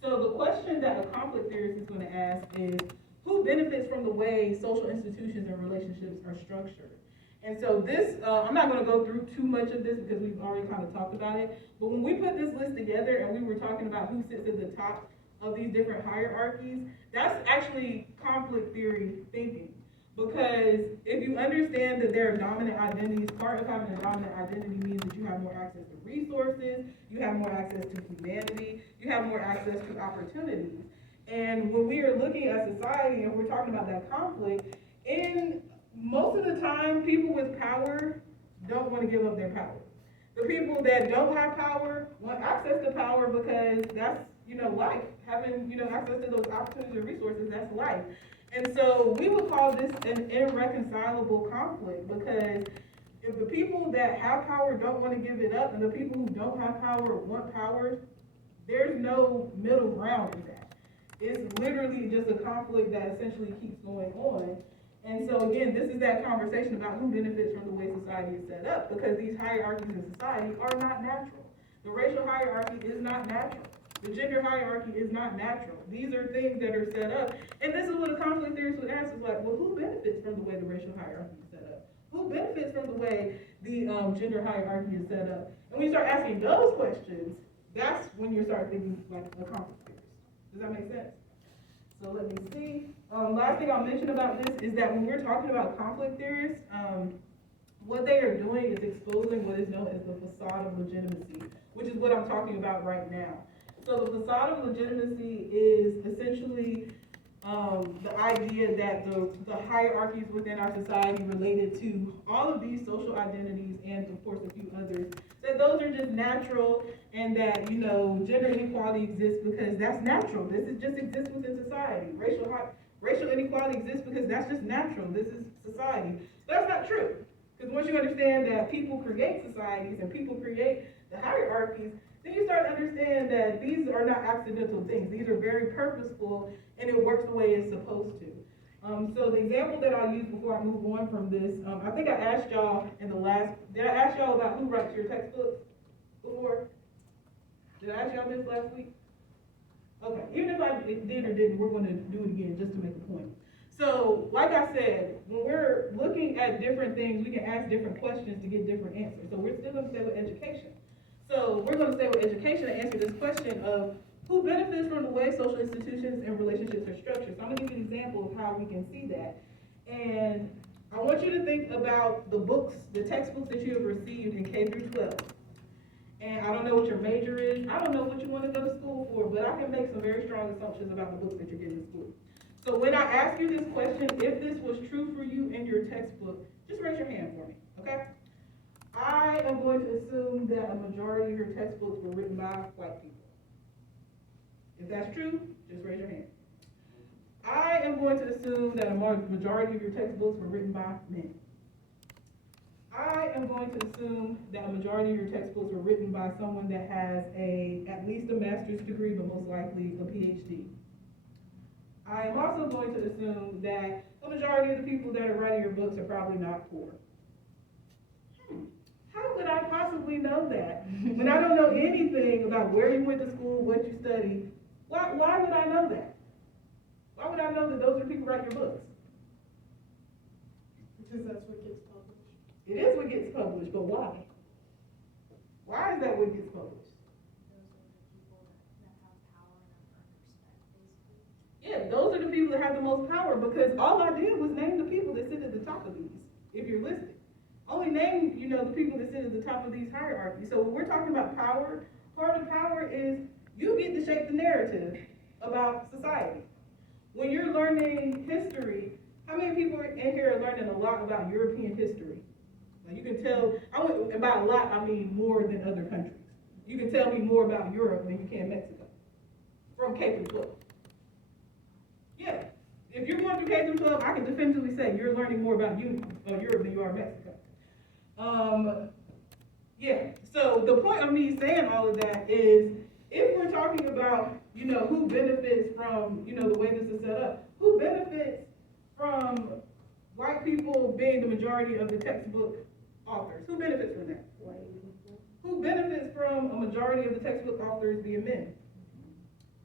So the question that a conflict theorist is going to ask is, who benefits from the way social institutions and relationships are structured? And so this, I'm not going to go through too much of this because we've already kind of talked about it, but when we put this list together and we were talking about who sits at the top of these different hierarchies, that's actually conflict theory thinking. Because if you understand that there are dominant identities, part of having a dominant identity means that you have more access to resources, you have more access to humanity, you have more access to opportunities. And when we are looking at society and we're talking about that conflict, in most of the time, people with power don't want to give up their power. The people that don't have power want access to power because that's, life. Having, access to those opportunities and resources, that's life. And so we would call this an irreconcilable conflict, because if the people that have power don't want to give it up and the people who don't have power want power, there's no middle ground in that. It's literally just a conflict that essentially keeps going on. And so again, this is that conversation about who benefits from the way society is set up, because these hierarchies in society are not natural. The racial hierarchy is not natural. The gender hierarchy is not natural. These are things that are set up. And this is what a conflict theorist would ask, is like, well, who benefits from the way the racial hierarchy is set up? Who benefits from the way the gender hierarchy is set up? And when you start asking those questions, that's when you start thinking like a conflict theorist. Does that make sense? So let me see. Last thing I'll mention about this is that when we're talking about conflict theorists, what they are doing is exposing what is known as the facade of legitimacy, which is what I'm talking about right now. So the facade of legitimacy is essentially the idea that the hierarchies within our society related to all of these social identities and of course a few others, that those are just natural, and that, gender inequality exists because that's natural. This is just exists within society. racial inequality exists because that's just natural. This is society. But that's not true. Because once you understand that people create societies and people create the hierarchies, then you start to understand that these are not accidental things. These are very purposeful, and it works the way it's supposed to. So the example that I'll use before I move on from this, I think I asked y'all did I ask y'all about who writes your textbooks before? Did I ask y'all this last week? Okay, even if I did or didn't, we're going to do it again just to make a point. So, like I said, when we're looking at different things, we can ask different questions to get different answers. So we're still going to stay with education. So we're going to stay with education and answer this question of who benefits from the way social institutions and relationships are structured. So I'm going to give you an example of how we can see that. And I want you to think about the books, the textbooks that you have received in K through 12. And I don't know what your major is. I don't know what you want to go to school for, but I can make some very strong assumptions about the books that you're getting in school. So when I ask you this question, if this was true for you in your textbook, just raise your hand for me, okay? I am going to assume that a majority of your textbooks were written by white people. If that's true, just raise your hand. I am going to assume that a majority of your textbooks were written by men. I am going to assume that a majority of your textbooks were written by someone that has at least a master's degree, but most likely a PhD. I am also going to assume that a majority of the people that are writing your books are probably not poor. How could I possibly know that? When I don't know anything about where you went to school, what you studied, why would I know that? Why would I know that those are people who write your books? Because that's what gets published. It is what gets published, but why? Why is that what gets published? Those are the people that have the most power and earn respect, basically. Yeah, those are the people that have the most power, because all I did was name the people that sit at the top of these, if you're listening. Only name, the people that sit at the top of these hierarchies. So when we're talking about power, part of power is you get to shape the narrative about society. When you're learning history, how many people in here are learning a lot about European history? Like you can tell, and by a lot, I mean more than other countries. You can tell me more about Europe than you can Mexico, from K through 12. Yeah, if you're going through K through 12, I can definitively say you're learning more about Europe than you are Mexico. Yeah, so the point of me saying all of that is, if we're talking about, who benefits from, the way this is set up, who benefits from white people being the majority of the textbook authors? Who benefits from that? White people. Who benefits from a majority of the textbook authors being men?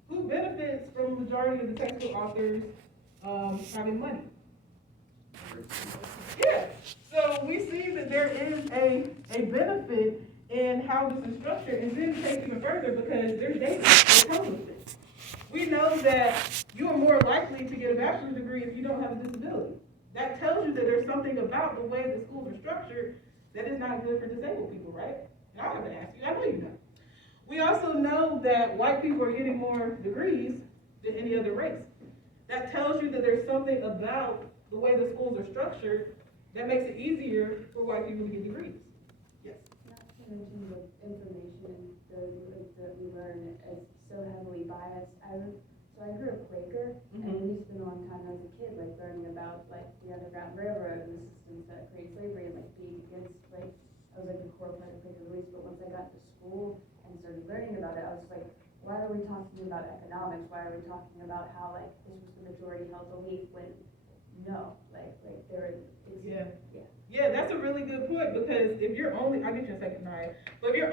Who benefits from a majority of the textbook authors having money? Yeah, so we see that there is a benefit in how this is structured, and then it takes even further because there's data that comes with it. We know that you are more likely to get a bachelor's degree if you don't have a disability. That tells you that there's something about the way the schools are structured that is not good for disabled people, right? And I haven't asked you, I know you know. We also know that white people are getting more degrees than any other race. That tells you that there's something about the way the schools are structured that makes it easier for white people to get degrees. Yes? Not to mention the information that we learn is so heavily biased. I grew up Quaker, and we used to spend a long time as a kid, learning about, the Underground Railroad and the systems that create slavery and, being against, I was, a core part of Quaker beliefs, but once I got to school and started learning about it, I was like, why are we talking about economics? Why are we talking about how, this was the majority held belief when, no, there is, Yeah, that's a really good point, because if you're only, I'll get you in a second, Naiya, but if you're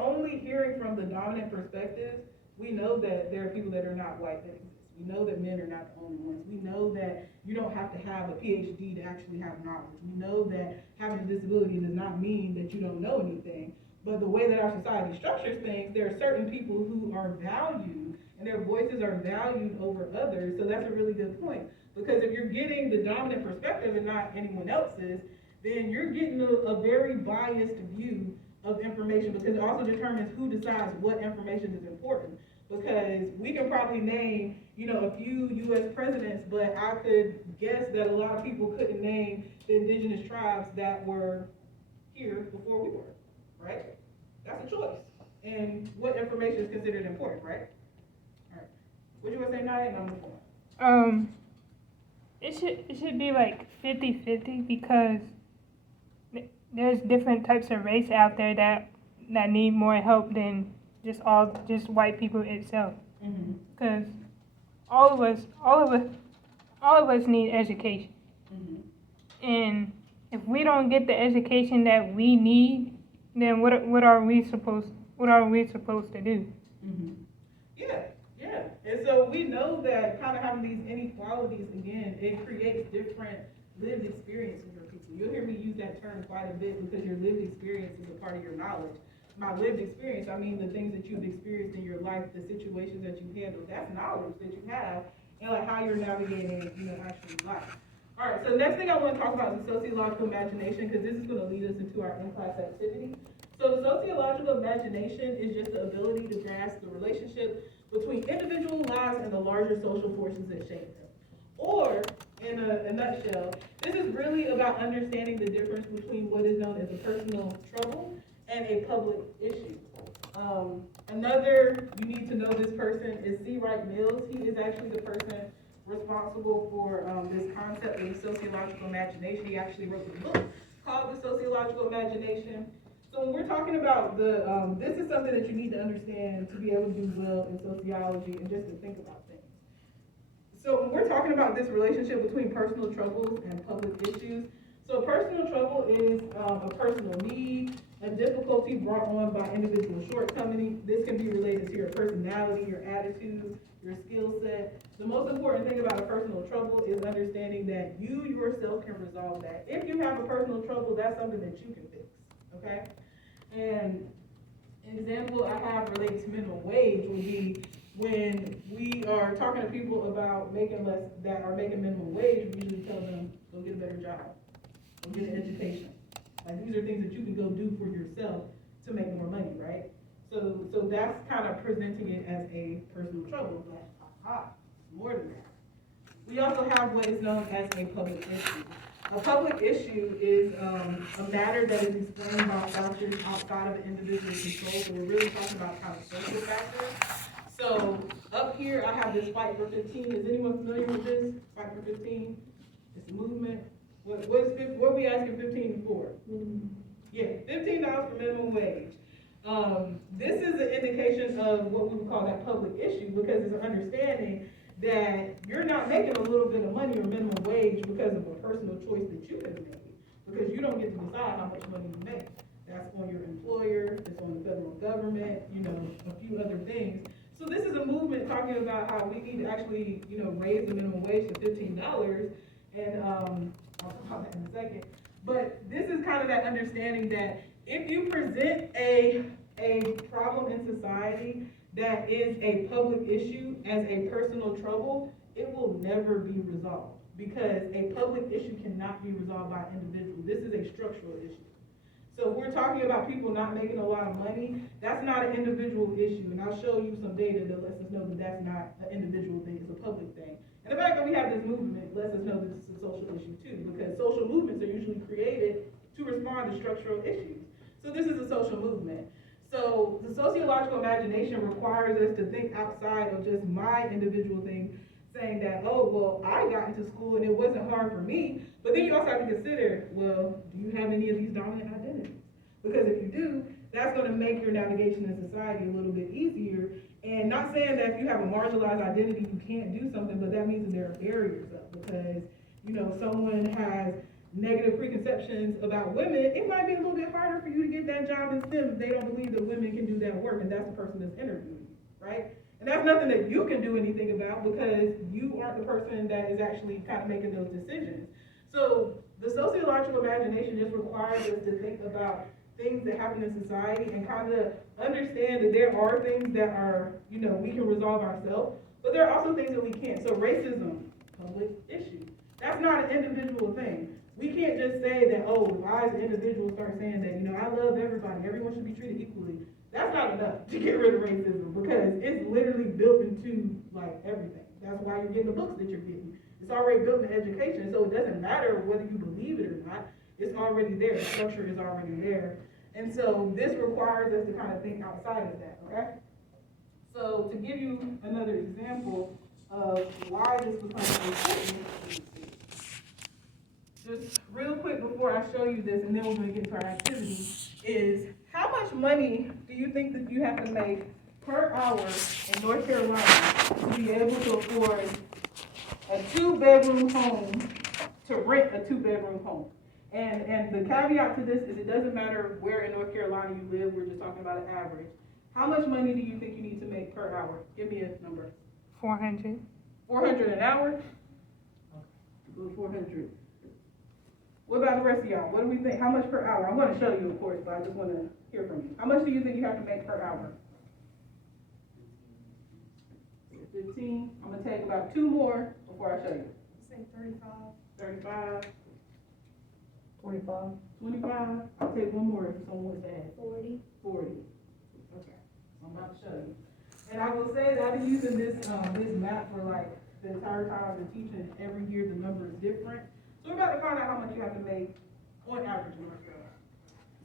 only hearing from the dominant perspective, we know that there are people that are not white that exist. We know that men are not the only ones. We know that you don't have to have a PhD to actually have knowledge. We know that having a disability does not mean that you don't know anything. But the way that our society structures things, there are certain people who are valued, and their voices are valued over others. So that's a really good point. Because if you're getting the dominant perspective and not anyone else's, then you're getting a very biased view of information, because it also determines who decides what information is important. Because we can probably name, a few U.S. presidents, but I could guess that a lot of people couldn't name the indigenous tribes that were here before we were, right? That's a choice. And what information is considered important, right? All right. What you want to say, Naiya? And I'm moving on. It should be like 50-50 because there's different types of race out there that need more help than just white people itself. Mm-hmm. Because all of us need education. Mm-hmm. And if we don't get the education that we need, then what are we supposed to do? Mm-hmm. Yeah. And so we know that kind of having these inequalities, again, it creates different lived experiences for people. You'll hear me use that term quite a bit because your lived experience is a part of your knowledge. My lived experience, I mean the things that you've experienced in your life, the situations that you've handled, that's knowledge that you have, and like how you're navigating, actually life. All right, so next thing I want to talk about is the sociological imagination, because this is going to lead us into our in-class activity. So the sociological imagination is just the ability to grasp the relationship between individual lives and the larger social forces that shape them. Or, in a nutshell, this is really about understanding the difference between what is known as a personal trouble and a public issue. Another, you need to know this person is C. Wright Mills. He is actually the person responsible for this concept of the sociological imagination. He actually wrote a book called The Sociological Imagination. So when we're talking about this is something that you need to understand to be able to do well in sociology and just to think about things. So when we're talking about this relationship between personal troubles and public issues, so personal trouble is a personal need, a difficulty brought on by individual shortcomings. This can be related to your personality, your attitude, your skill set. The most important thing about a personal trouble is understanding that you yourself can resolve that. If you have a personal trouble, that's something that you can fix, okay? And an example I have related to minimum wage would be when we are talking to people about making less, that are making minimum wage, we usually tell them, go get a better job, go get an education. Like, these are things that you can go do for yourself to make more money, right? So that's kind of presenting it as a personal trouble, but more than that. We also have what is known as a public issue. A public issue is a matter that is explained by factors outside of the individual's control. So we're really talking about kind of social factors. So up here, I have this Fight for 15. Is anyone familiar with this? Fight for 15. It's a movement. What are we asking 15 for? Yeah, $15 for minimum wage. This is an indication of what we would call that public issue, because it's an understanding that you're not making a little bit of money or minimum wage because of a personal choice that you have made, because you don't get to decide how much money you make. That's on your employer, it's on the federal government, a few other things. So this is a movement talking about how we need to actually, raise the minimum wage to $15, and I'll talk about that in a second. But this is kind of that understanding that if you present a problem in society that is a public issue as a personal trouble, it will never be resolved, because a public issue cannot be resolved by an individual. This is a structural issue. So if we're talking about people not making a lot of money, that's not an individual issue, and I'll show you some data that lets us know that that's not an individual thing, it's a public thing. And the fact that we have this movement lets us know that this is a social issue too, because social movements are usually created to respond to structural issues. So this is a social movement. So the sociological imagination requires us to think outside of just my individual thing, saying that, oh, well, I got into school and it wasn't hard for me. But then you also have to consider, well, do you have any of these dominant identities? Because if you do, that's going to make your navigation in society a little bit easier. And not saying that if you have a marginalized identity, you can't do something, but that means that there are barriers up, because, someone has negative preconceptions about women, it might be a little bit harder for you to get that job in STEM if they don't believe that women can do that work, and that's the person that's interviewing you, right? And that's nothing that you can do anything about, because you aren't the person that is actually kind of making those decisions. So the sociological imagination just requires us to think about things that happen in society and kind of understand that there are things that are, we can resolve ourselves, but there are also things that we can't. So racism, public issue. That's not an individual thing. We can't just say that, oh, if I as an individual start saying that, I love everybody, everyone should be treated equally. That's not enough to get rid of racism, because it's literally built into, everything. That's why you're getting the books that you're getting. It's already built into education, so it doesn't matter whether you believe it or not. It's already there. The structure is already there. And so this requires us to kind of think outside of that, okay? So to give you another example, of why this becomes important. Just real quick before I show you this, and then we're going to get into our activity, is how much money do you think that you have to make per hour in North Carolina to be able to afford a 2-bedroom home, to rent a 2-bedroom home? And the caveat to this is it doesn't matter where in North Carolina you live, we're just talking about an average. How much money do you think you need to make per hour? Give me a number. 400. 400 an hour? Okay. Go 400. What about the rest of y'all? What do we think? How much per hour? I'm going to show you, of course, but I just want to hear from you. How much do you think you have to make per hour? 15. I'm going to take about 2 more before I show you. Say 35. 35. 25. 25. I'll take 1 more if someone wants to add. 40. 40. Okay. I'm about to show you. And I will say that I've been using this this map for like the entire time I've been teaching. Every year the number is different. So we're about to find out how much you have to make on average in North Carolina.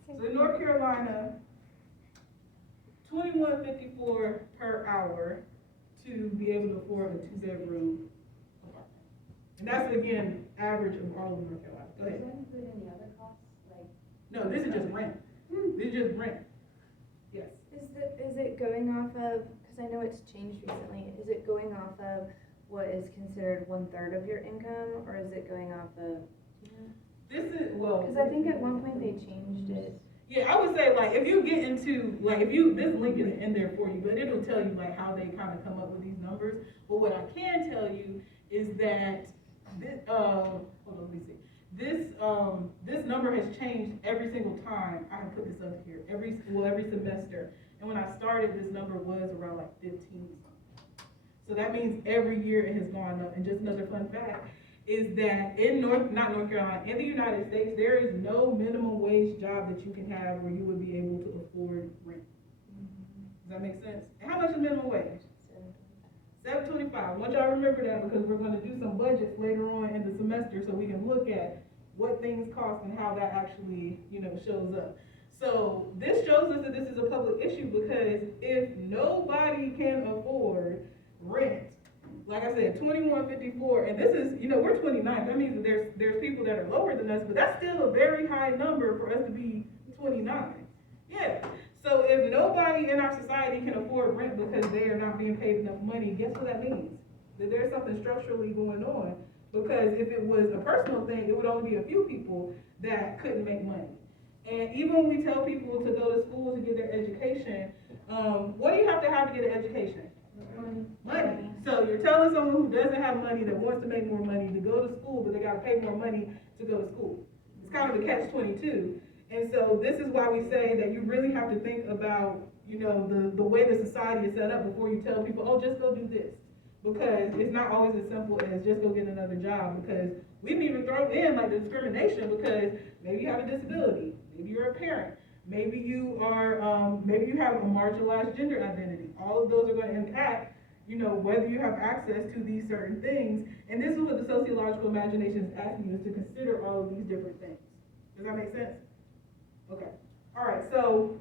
So in North Carolina, $21.54 per hour to be able to afford a 2-bedroom apartment. And that's again average of all of North Carolina. Go Does ahead. that include any other costs, like? No, this is just rent. This is just rent. Yes. Is it going off of, because I know it's changed recently, is it going off of what is considered 1/3 of your income, or is it going off of? This is, well. Because I think at one point they changed it. Yeah, I would say like if you get into like if you this link is in there for you, but it'll tell you like how they kind of come up with these numbers. But what I can tell you is that this hold on, let me see. This number has changed every single time I have put this up here. Every semester. And when I started, this number was around like 15. So that means every year it has gone up. And just another fun fact is that in not North Carolina, in the United States, there is no minimum wage job that you can have where you would be able to afford rent. Does that make sense? And how much is minimum wage? $7.25. I want y'all to remember that because we're going to do some budgets later on in the semester so we can look at what things cost and how that actually, shows up. So this shows us that this is a public issue because if nobody can afford rent, like I said, $21.54, and this is, we're 29. That means that there's people that are lower than us, but that's still a very high number for us to be 29. Yeah. So if nobody in our society can afford rent because they are not being paid enough money, guess what that means? That there's something structurally going on. Because if it was a personal thing, it would only be a few people that couldn't make money. And even when we tell people to go to school to get their education, what do you have to get an education? Money. So you're telling someone who doesn't have money that wants to make more money to go to school, but they got to pay more money to go to school. It's kind of a catch-22. And so this is why we say that you really have to think about, the way the society is set up before you tell people, oh, just go do this. Because it's not always as simple as just go get another job, because we've even thrown in like the discrimination because maybe you have a disability, maybe you're a parent, maybe you are, maybe you have a marginalized gender identity. All of those are going to impact, whether you have access to these certain things. And this is what the sociological imagination is asking you, is to consider all of these different things. Does that make sense? Okay. All right. So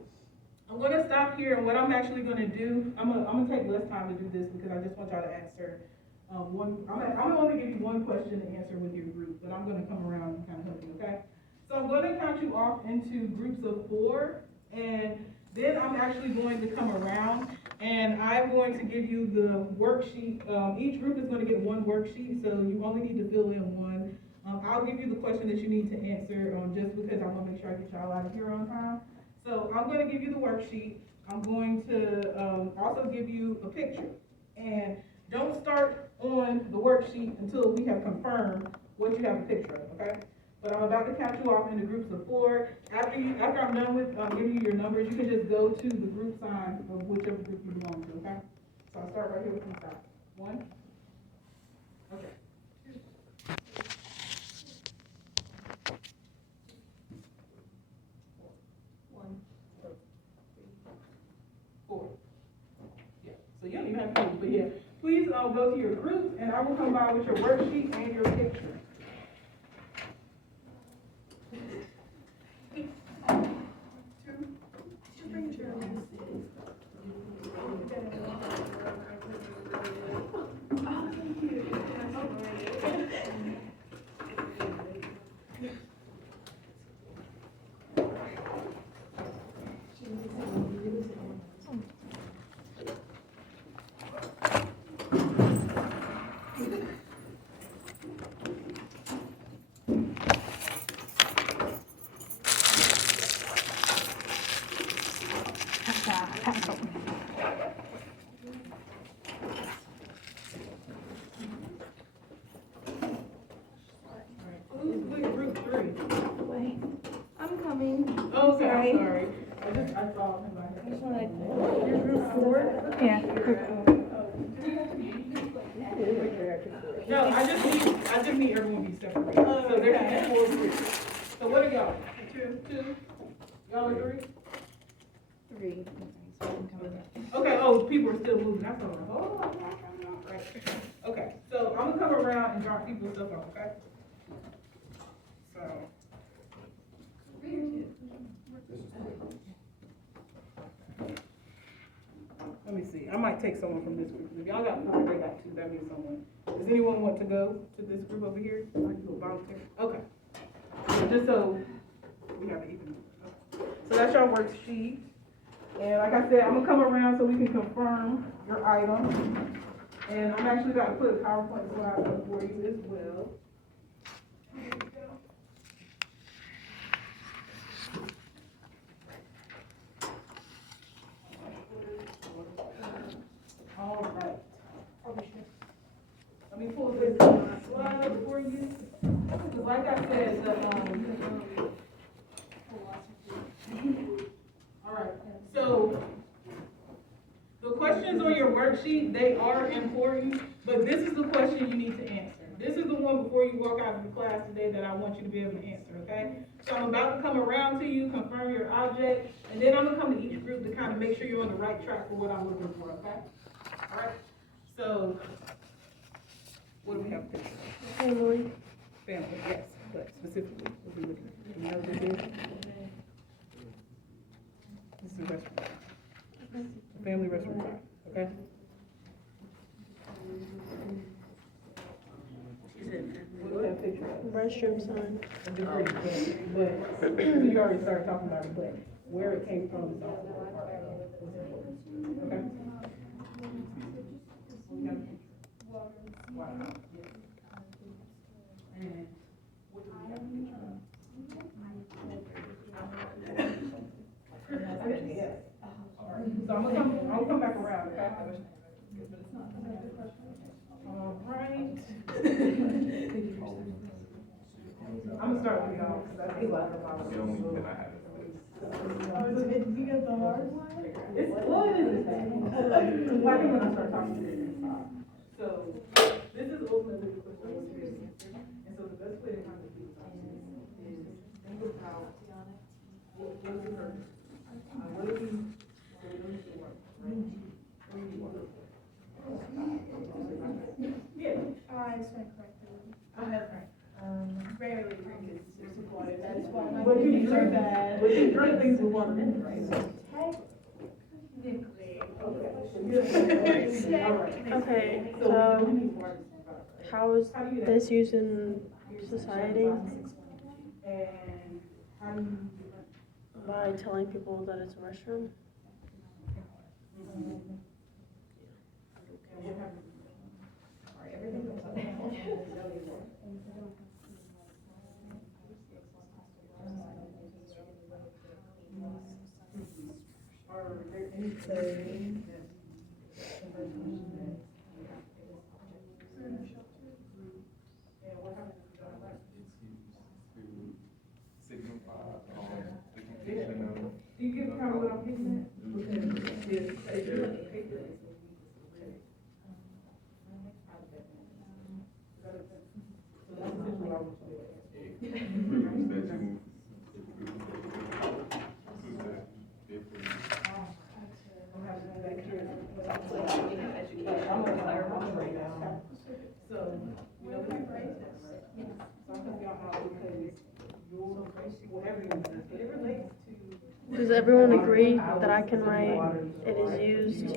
I'm going to stop here, and what I'm actually going to do, I'm going to take less time to do this because I just want y'all to answer one. I'm going to only give you one question to answer with your group, but I'm going to come around and kind of help you, okay? So I'm going to count you off into groups of 4, and then I'm actually going to come around, and I'm going to give you the worksheet. Each group is going to get one worksheet, so you only need to fill in one. I'll give you the question that you need to answer just because I want to make sure I get y'all out of here on time. So I'm going to give you the worksheet. I'm going to also give you a picture. And don't start on the worksheet until we have confirmed what you have a picture of, okay? But I'm about to count you off into groups of 4. After I'm done with giving you your numbers, you can just go to the group sign of whichever group you belong to, okay? So I'll start right here with you. 1. Okay. 4. Yeah. So you don't even have to move, but yeah. Please go to your groups, and I will come by with your worksheet and your picture. Who's with group 3? Wait, I'm coming. Oh, okay, Sorry. I'm sorry. I saw him. I just wanna. You're group 4? Yeah. No, I just need everyone to be separate. So there's 4 groups. So what are y'all? 2? Y'all are 3? 3. Okay, oh, people are still moving, that's all right. Oh, I'm not coming off, right. Okay, so I'm gonna come around and drop people's stuff off, okay? So. Let me see, I might take someone from this group. If y'all got 4, they got 2, that means someone. Does anyone want to go to this group over here? Are you a volunteer? Okay. So just so we have an even. Okay. So that's your worksheet. And like I said, I'm gonna come around so we can confirm your item. And I'm actually gonna put a PowerPoint slide up for you as well. Here we go. All right. Let me pull this slide up for you. Because like I said, all right. So the questions on your worksheet, they are important, but this is the question you need to answer. This is the one before you walk out of the class today that I want you to be able to answer, okay? So I'm about to come around to you, confirm your object, and then I'm gonna come to each group to kind of make sure you're on the right track for what I'm looking for, okay? All right, so what do we have to do? Family. Family, yes, but specifically, what are we looking at? Do we know what this is? This is a restaurant. A family restaurant, okay? What do we have picture of? Restroom sign. But you already started talking about it, but where it came from is also okay? Wow. And what do we have picture of? Yes. All right. So I'll come back around, okay? All right. I'm gonna start with y'all, because I feel like about it. You got the hard one? It's what is it? I think when I start talking to you. So, this is ultimately the question. And so the best way to kind of do this is think about what you heard. What do you work, right? Where do you work? Yeah. I just want to correct the, I have. rarely drink is supported, that's why my. But you drink that, but you drink things with water in it, right? Technically. Okay. All right. Okay, So, so how is this used in society? and how do you, By telling people that it's a restroom? are there anything and what happens if you don't like it? It's used to signify the completion of. Do you get kind of what I'm getting at? Because if you're like a paper, it's what we just so that's essentially what I want you to do. I'm having to back here. I'm on fire right now. So, you know, we can praise this. So I'm gonna y'all out because your, whatever you do, it relates to. Does everyone agree that I can write it is used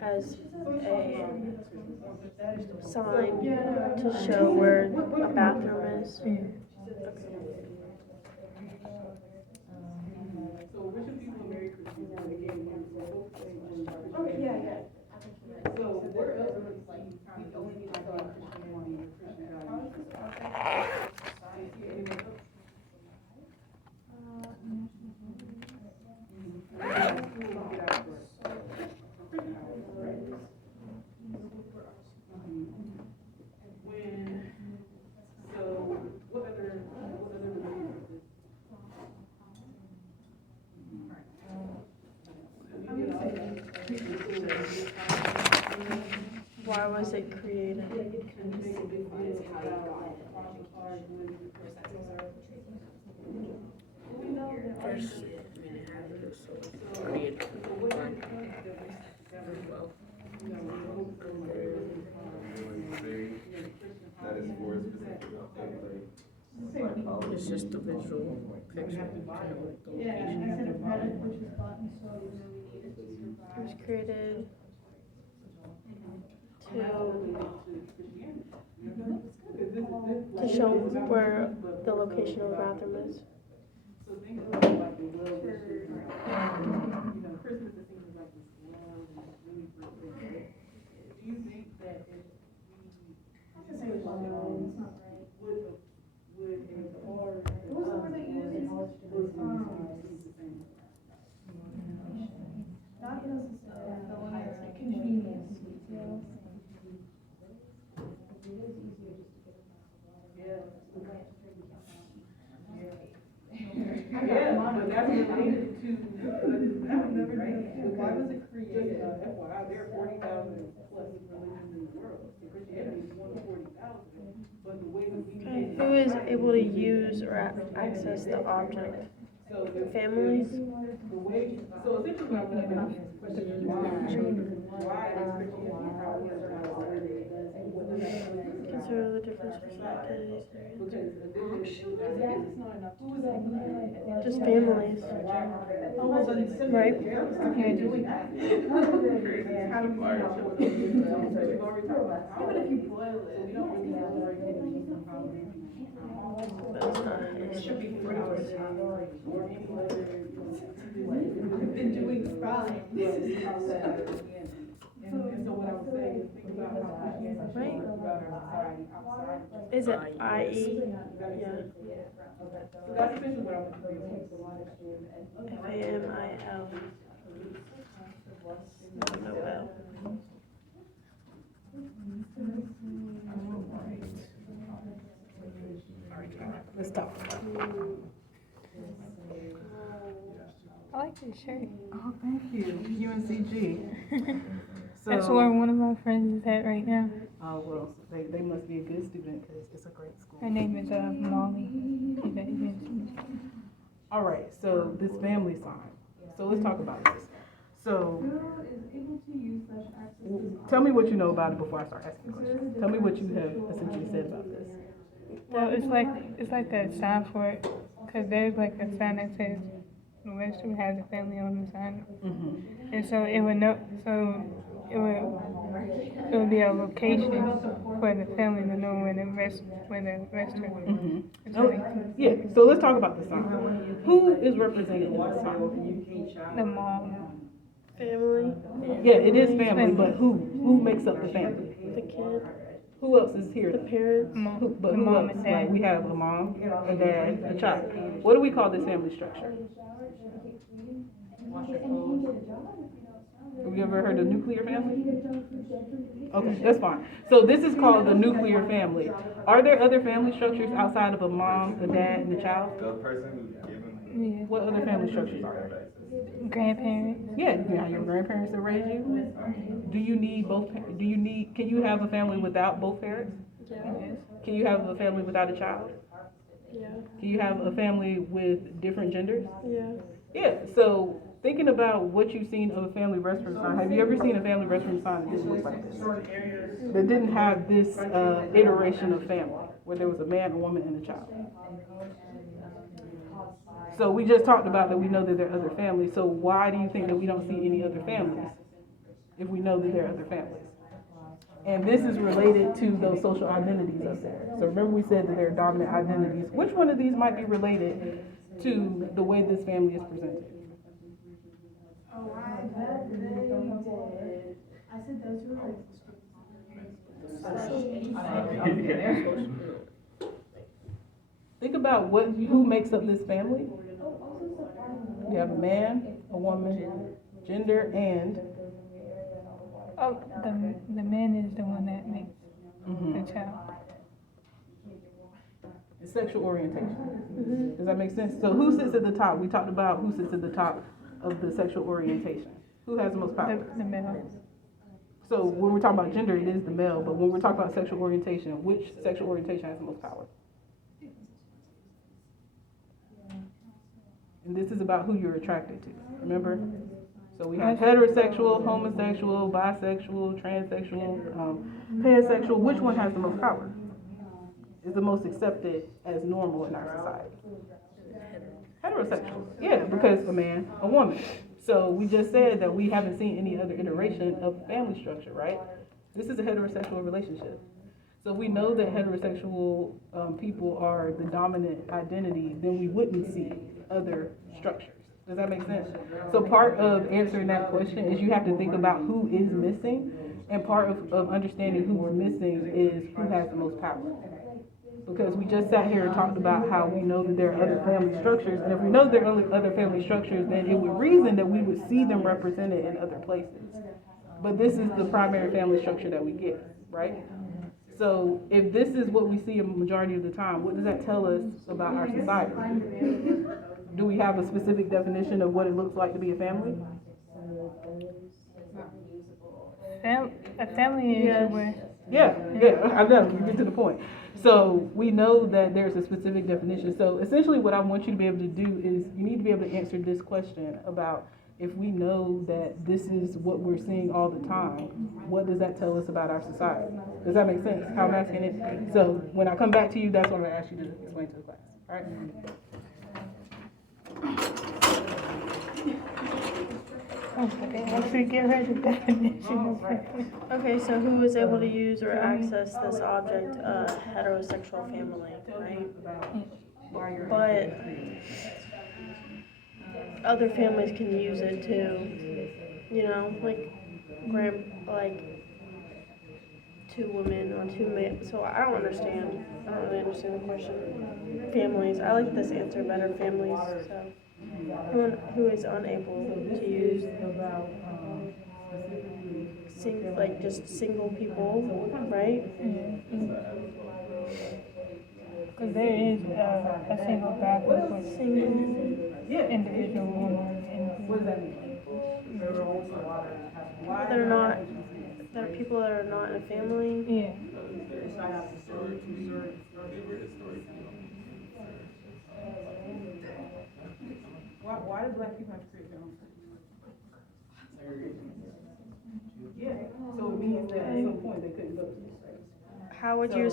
as a sign to show where a bathroom is? So wish you people a Merry Christmas and again, Oh, yeah. so where else would we only need to go Christianity or Christian values? Anyone else? Why was it created? First minute half of it, so it's created. That is for a specific It's just the visual picture. It was created to show where the location of the bathroom is. So think about like the well district, Christmas is things like this well and it's really great. Do you think that if we would a or what were they using? Not necessarily the one that's like convenience. Yeah, but that's related to, why was it created? FYI, there are 40,000 plus religions in the world. So Christianity is one of 40,000, but the way that we Okay, who is able to use or access the object? Families? the way, so essentially what I'm going to ask is why is Christianity probably Consider the difference between activities. Just families. Right? Even if you boil it, you don't really have it should be 4 hours. We've been doing fine. And so what I was saying is think about how Christianity Right. about our society outside of just Is it IE? Yeah. So that's essentially what I want to do. FAMIL. No, Let's talk. I like this shirt. Oh, thank you. UNCG. That's where one of my friends is at right now. Oh, well, they must be a good student because it's a great school. Her name is Molly. She's at UNCG. All right, so this family sign. So let's talk about this. So, tell me what you know about it before I start asking questions. Tell me what you have essentially said about this. Well, it's like that sign for it, cause there's like a sign that says the restroom has a family on the sign, and so it would be a location for the family to know where the restroom. Yeah. So let's talk about the sign. Who is represented in the sign? The mom. Family. Yeah, it is family, but who makes up the family? The kid. Who else is here? The parents. Who mom else? and dad. Like we have a mom, a dad, a child. What do we call this family structure? Have you ever heard of nuclear family? Okay, that's fine. So this is called the nuclear family. Are there other family structures outside of a mom, a dad, and a child? The person who's given. Yeah. What other family structures are there? Grandparents. Yeah, you have your grandparents that raise you. Do you need both? Can you have a family without both parents? Yeah. Can you have a family without a child? Yeah. Can you have a family with different genders? Yeah. Yeah, so thinking about what you've seen of a family restroom sign, have you ever seen a family restroom sign that didn't look like this? That didn't have this iteration of family, where there was a man, a woman, and a child. So we just talked about that we know that there are other families, so why do you think that we don't see any other families if we know that there are other families? And this is related to those social identities up there. So remember we said that there are dominant identities. Which one of these might be related to the way this family is presented? Oh, I bet they did. I said those who are Think about who makes up this family. We have a man, a woman, gender, and Oh, the man is the one that makes the child. it's sexual orientation. Does that make sense? So who sits at the top? We talked about who sits at the top of the sexual orientation. Who has the most power? The male. So when we're talking about gender, it is the male, but when we're talking about sexual orientation, which sexual orientation has the most power? And this is about who you're attracted to, remember? So we have heterosexual, homosexual, bisexual, transsexual, pansexual. Which one has the most power? Is the most accepted as normal in our society? Heterosexual, yeah, because a man, a woman. So we just said that we haven't seen any other iteration of family structure, right? This is a heterosexual relationship. So we know that heterosexual people are the dominant identity, then we wouldn't see other structures. Does that make sense? So part of answering that question is you have to think about who is missing, and part of understanding who's missing is who has the most power. Because we just sat here and talked about how we know that there are other family structures, and if we know there are other family structures, then it would reason that we would see them represented in other places. But this is the primary family structure that we get, right? So if this is what we see a majority of the time, what does that tell us about our society? Do we have a specific definition of what it looks like to be a family? A family is where. Yeah, I know, you get to the point. So we know that there's a specific definition. So essentially what I want you to be able to do is you need to be able to answer this question about if we know that this is what we're seeing all the time, what does that tell us about our society? Does that make sense, how I'm asking it? So when I come back to you, that's what I'm gonna ask you to explain to the class, all right? Okay, once we get her the definition. Okay, so who is able to use or access this object, a heterosexual family, right? But other families can use it too, you know, like two women or two men. So I don't understand. I don't really understand the question. Families. I like this answer better. Families. So who is unable to use like just single people, right? Because there is a single bathroom for Single. individual women. What does that mean? They're not. There are people that are not in a family. Yeah. Why do black people have to create their own family? Yeah, so it means that at some point they couldn't go to this space. How would your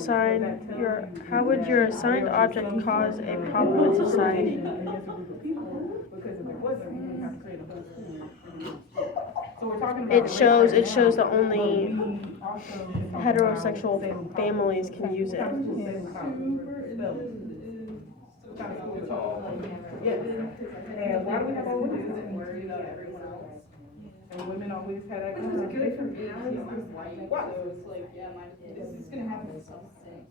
assigned object cause a problem in society? Because if it wasn't, we wouldn't have to create a whole school. So we're talking about It shows that only heterosexual families can use it. Yes. And why do we have all women? And women always had that kind of situation. Why? This is gonna happen at some point.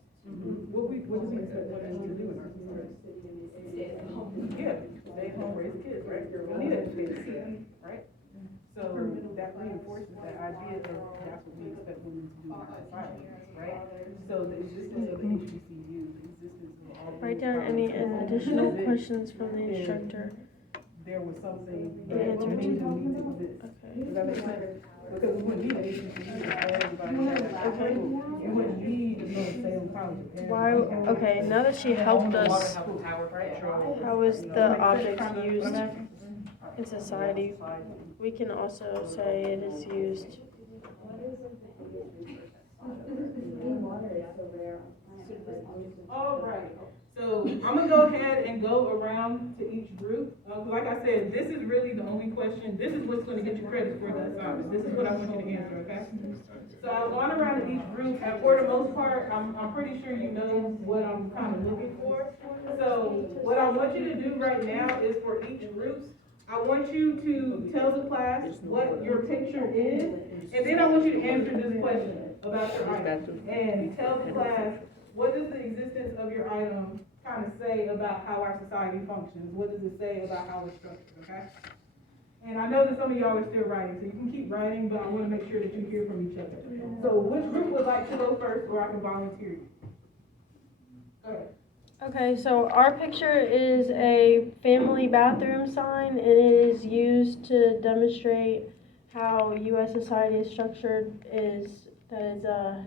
What do we expect women to do in our society? Yeah, stay at home, raise kids, right? We need educated kids, right? So that reinforces that idea that that's what we expect women to do in our society, right? So the existence of the HBCU, the existence of all. Write down any additional questions from the instructor. There was something The that answer needed to to. exist. Okay. Does that make sense? Because we wouldn't need an HBCU if everybody had that. Okay. You wouldn't need to go to Salem College. Why? Okay. Now that she helped us, how is the object used in society? We can also say it is used. All right. So I'm gonna go ahead and go around to each group. Like I said, this is really the only question. This is what's gonna get you credit for the assignment. This is what I want you to answer, okay? So I'm going around to each group, and for the most part, I'm pretty sure you know what I'm kind of looking for. So what I want you to do right now is for each group, I want you to tell the class what your picture is, and then I want you to answer this question about your item. And tell the class, what does the existence of your item kind of say about how our society functions? What does it say about how we're structured, okay? And I know that some of y'all are still writing, so you can keep writing, but I want to make sure that you hear from each other. So which group would like to go first, or I can volunteer you? Go ahead. Okay, so our picture is a family bathroom sign, and it is used to demonstrate how U.S. society is structured is that it's a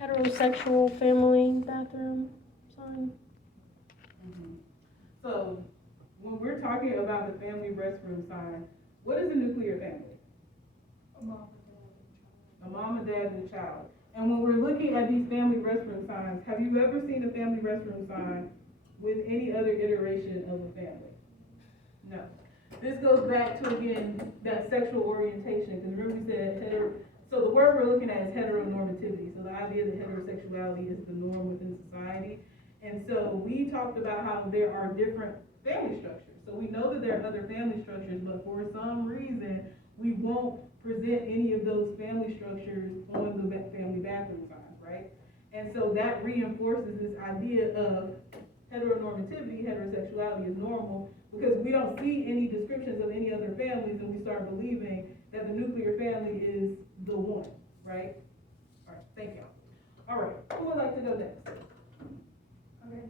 heterosexual family bathroom sign. So, when we're talking about the family restroom sign, what is a nuclear family? A mom, A mom, a dad, and a child. And when we're looking at these family restroom signs, have you ever seen a family restroom sign with any other iteration of a family? No. This goes back to, again, that sexual orientation, because remember we said so the word we're looking at is heteronormativity, so the idea that heterosexuality is the norm within society. And so we talked about how there are different family structures. So we know that there are other family structures, but for some reason, we won't present any of those family structures on the family bathroom signs, right? And so that reinforces this idea of heteronormativity, heterosexuality is normal, because we don't see any descriptions of any other families, and we start believing that the nuclear family is the one, right? All right, thank y'all. All right, who would like to go next? Okay.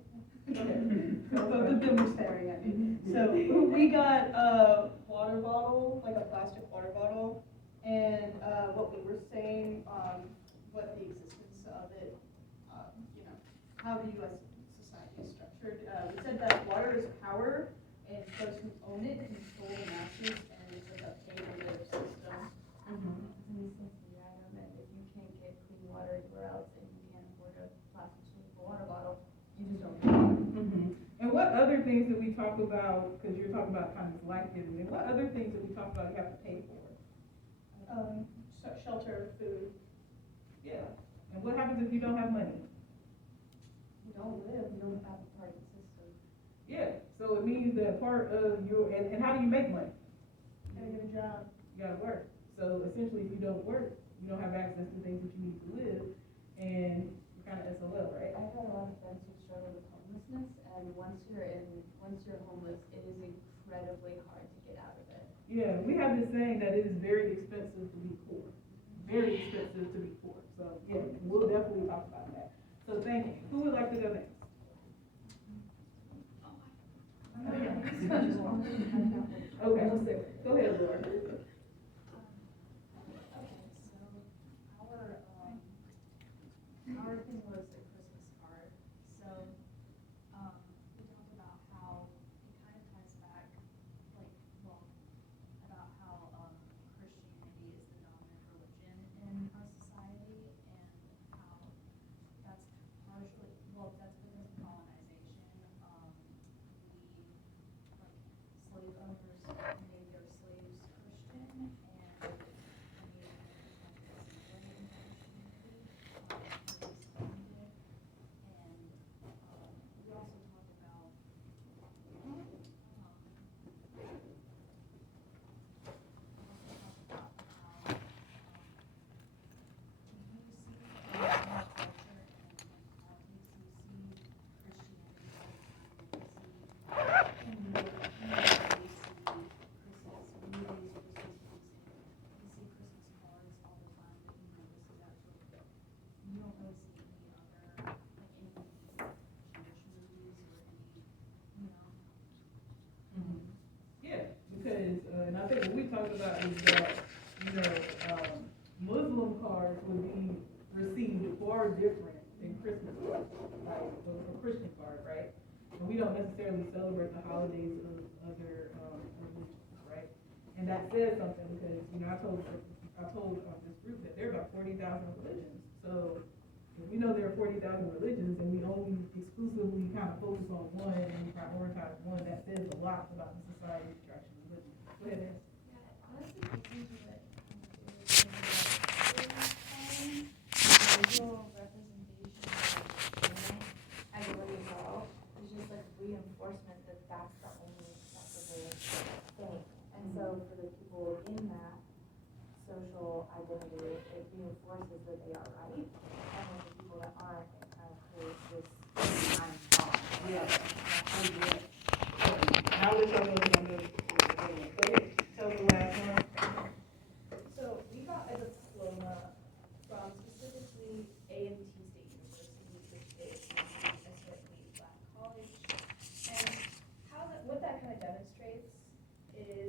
Go ahead. Both of them were staring at me. So we got a water bottle, like a plastic water bottle, and what we were saying, what the existence of it, you know, how the U.S. society is structured. We said that water is power, and those who own it control the masses, and it's like a pay-for-their system. And since the item, and if you can't get clean water anywhere else and you can't afford a plastic water bottle, you just don't. And what other things did we talk about, because you're talking about kind of life giving, and what other things did we talk about you have to pay for? Shelter, food. Yeah. And what happens if you don't have money? You don't live, you don't have a party system. Yeah. So it means that part of your, and how do you make money? Gotta get a job. You gotta work. So essentially, if you don't work, you don't have access to things that you need to live, and you're kind of SOL, right? I've had a lot of friends who struggle with homelessness, and once you're homeless, it is incredibly hard to get out of it. Yeah, we have this saying that it is very expensive to be poor. Very expensive to be poor. So yeah, we'll definitely talk about that. So thank you. Who would like to go next? Okay, go ahead, Laura. Okay, so our thing was a Christmas card. So, we talked about how it kind of ties back, about how Christianity is the dominant religion in our society, and how that's partially, that's because of colonization. Slave owners made their slaves Christian, and we also talked about And I think what we talked about is that, Muslim cards would be received far different than Christmas cards, like a Christian card, right? And we don't necessarily celebrate the holidays of other religions, right? And that says something because, I told this group that there are about 40,000 religions. So if we know there are 40,000 religions and we only exclusively kind of focus on one and we prioritize one, that says a lot about the society's structure of religion. Go ahead, Nancy. Visual representation as a little girl is just like reinforcement that that's the only acceptable thing. And so for the people in that social identity, it reinforces that they are right. And with the people that aren't, it kind of creates this I'm wrong. Yeah. Now we're talking about tell the last one. So we got a diploma from specifically A&T State University, which is a historically black college. And what that kind of demonstrates is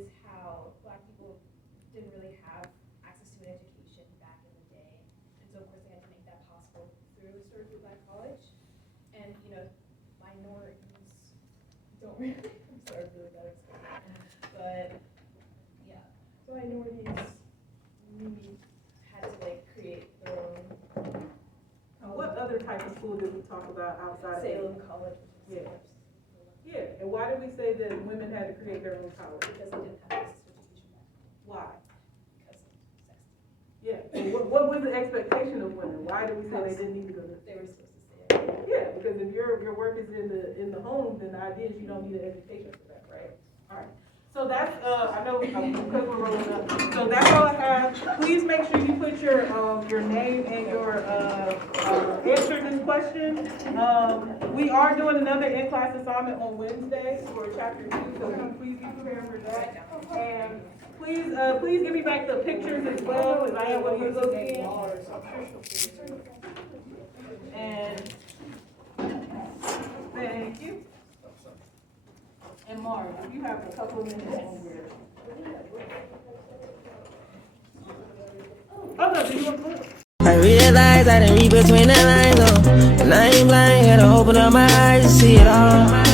don't really, I'm sorry, really bad experience. But, yeah, minorities, we had to like create their own. What other type of school did we talk about outside of? Salem College. Yeah. Yeah, and why did we say that women had to create their own college? Because they didn't have access to education back Why? because of sex. Yeah, and what was the expectation of women? Why did we say they didn't need to go to? They were supposed to stay at home. Yeah, because if your work is in the home, then the idea is you don't need an education for that, right? All right. So that's I know because we're rolling up. So that's all I have. Please make sure you put your name and your answer this question. We are doing another in-class assignment on Wednesday for chapter 2, so please be prepared for that. And please give me back the pictures as well, because I am going to use those again. And thank you. And Mark, if you have a couple of minutes on here. Oh, no, do you want to put? I realize I didn't read between the lines, oh. And I ain't blind, had to open up my eyes to see it all.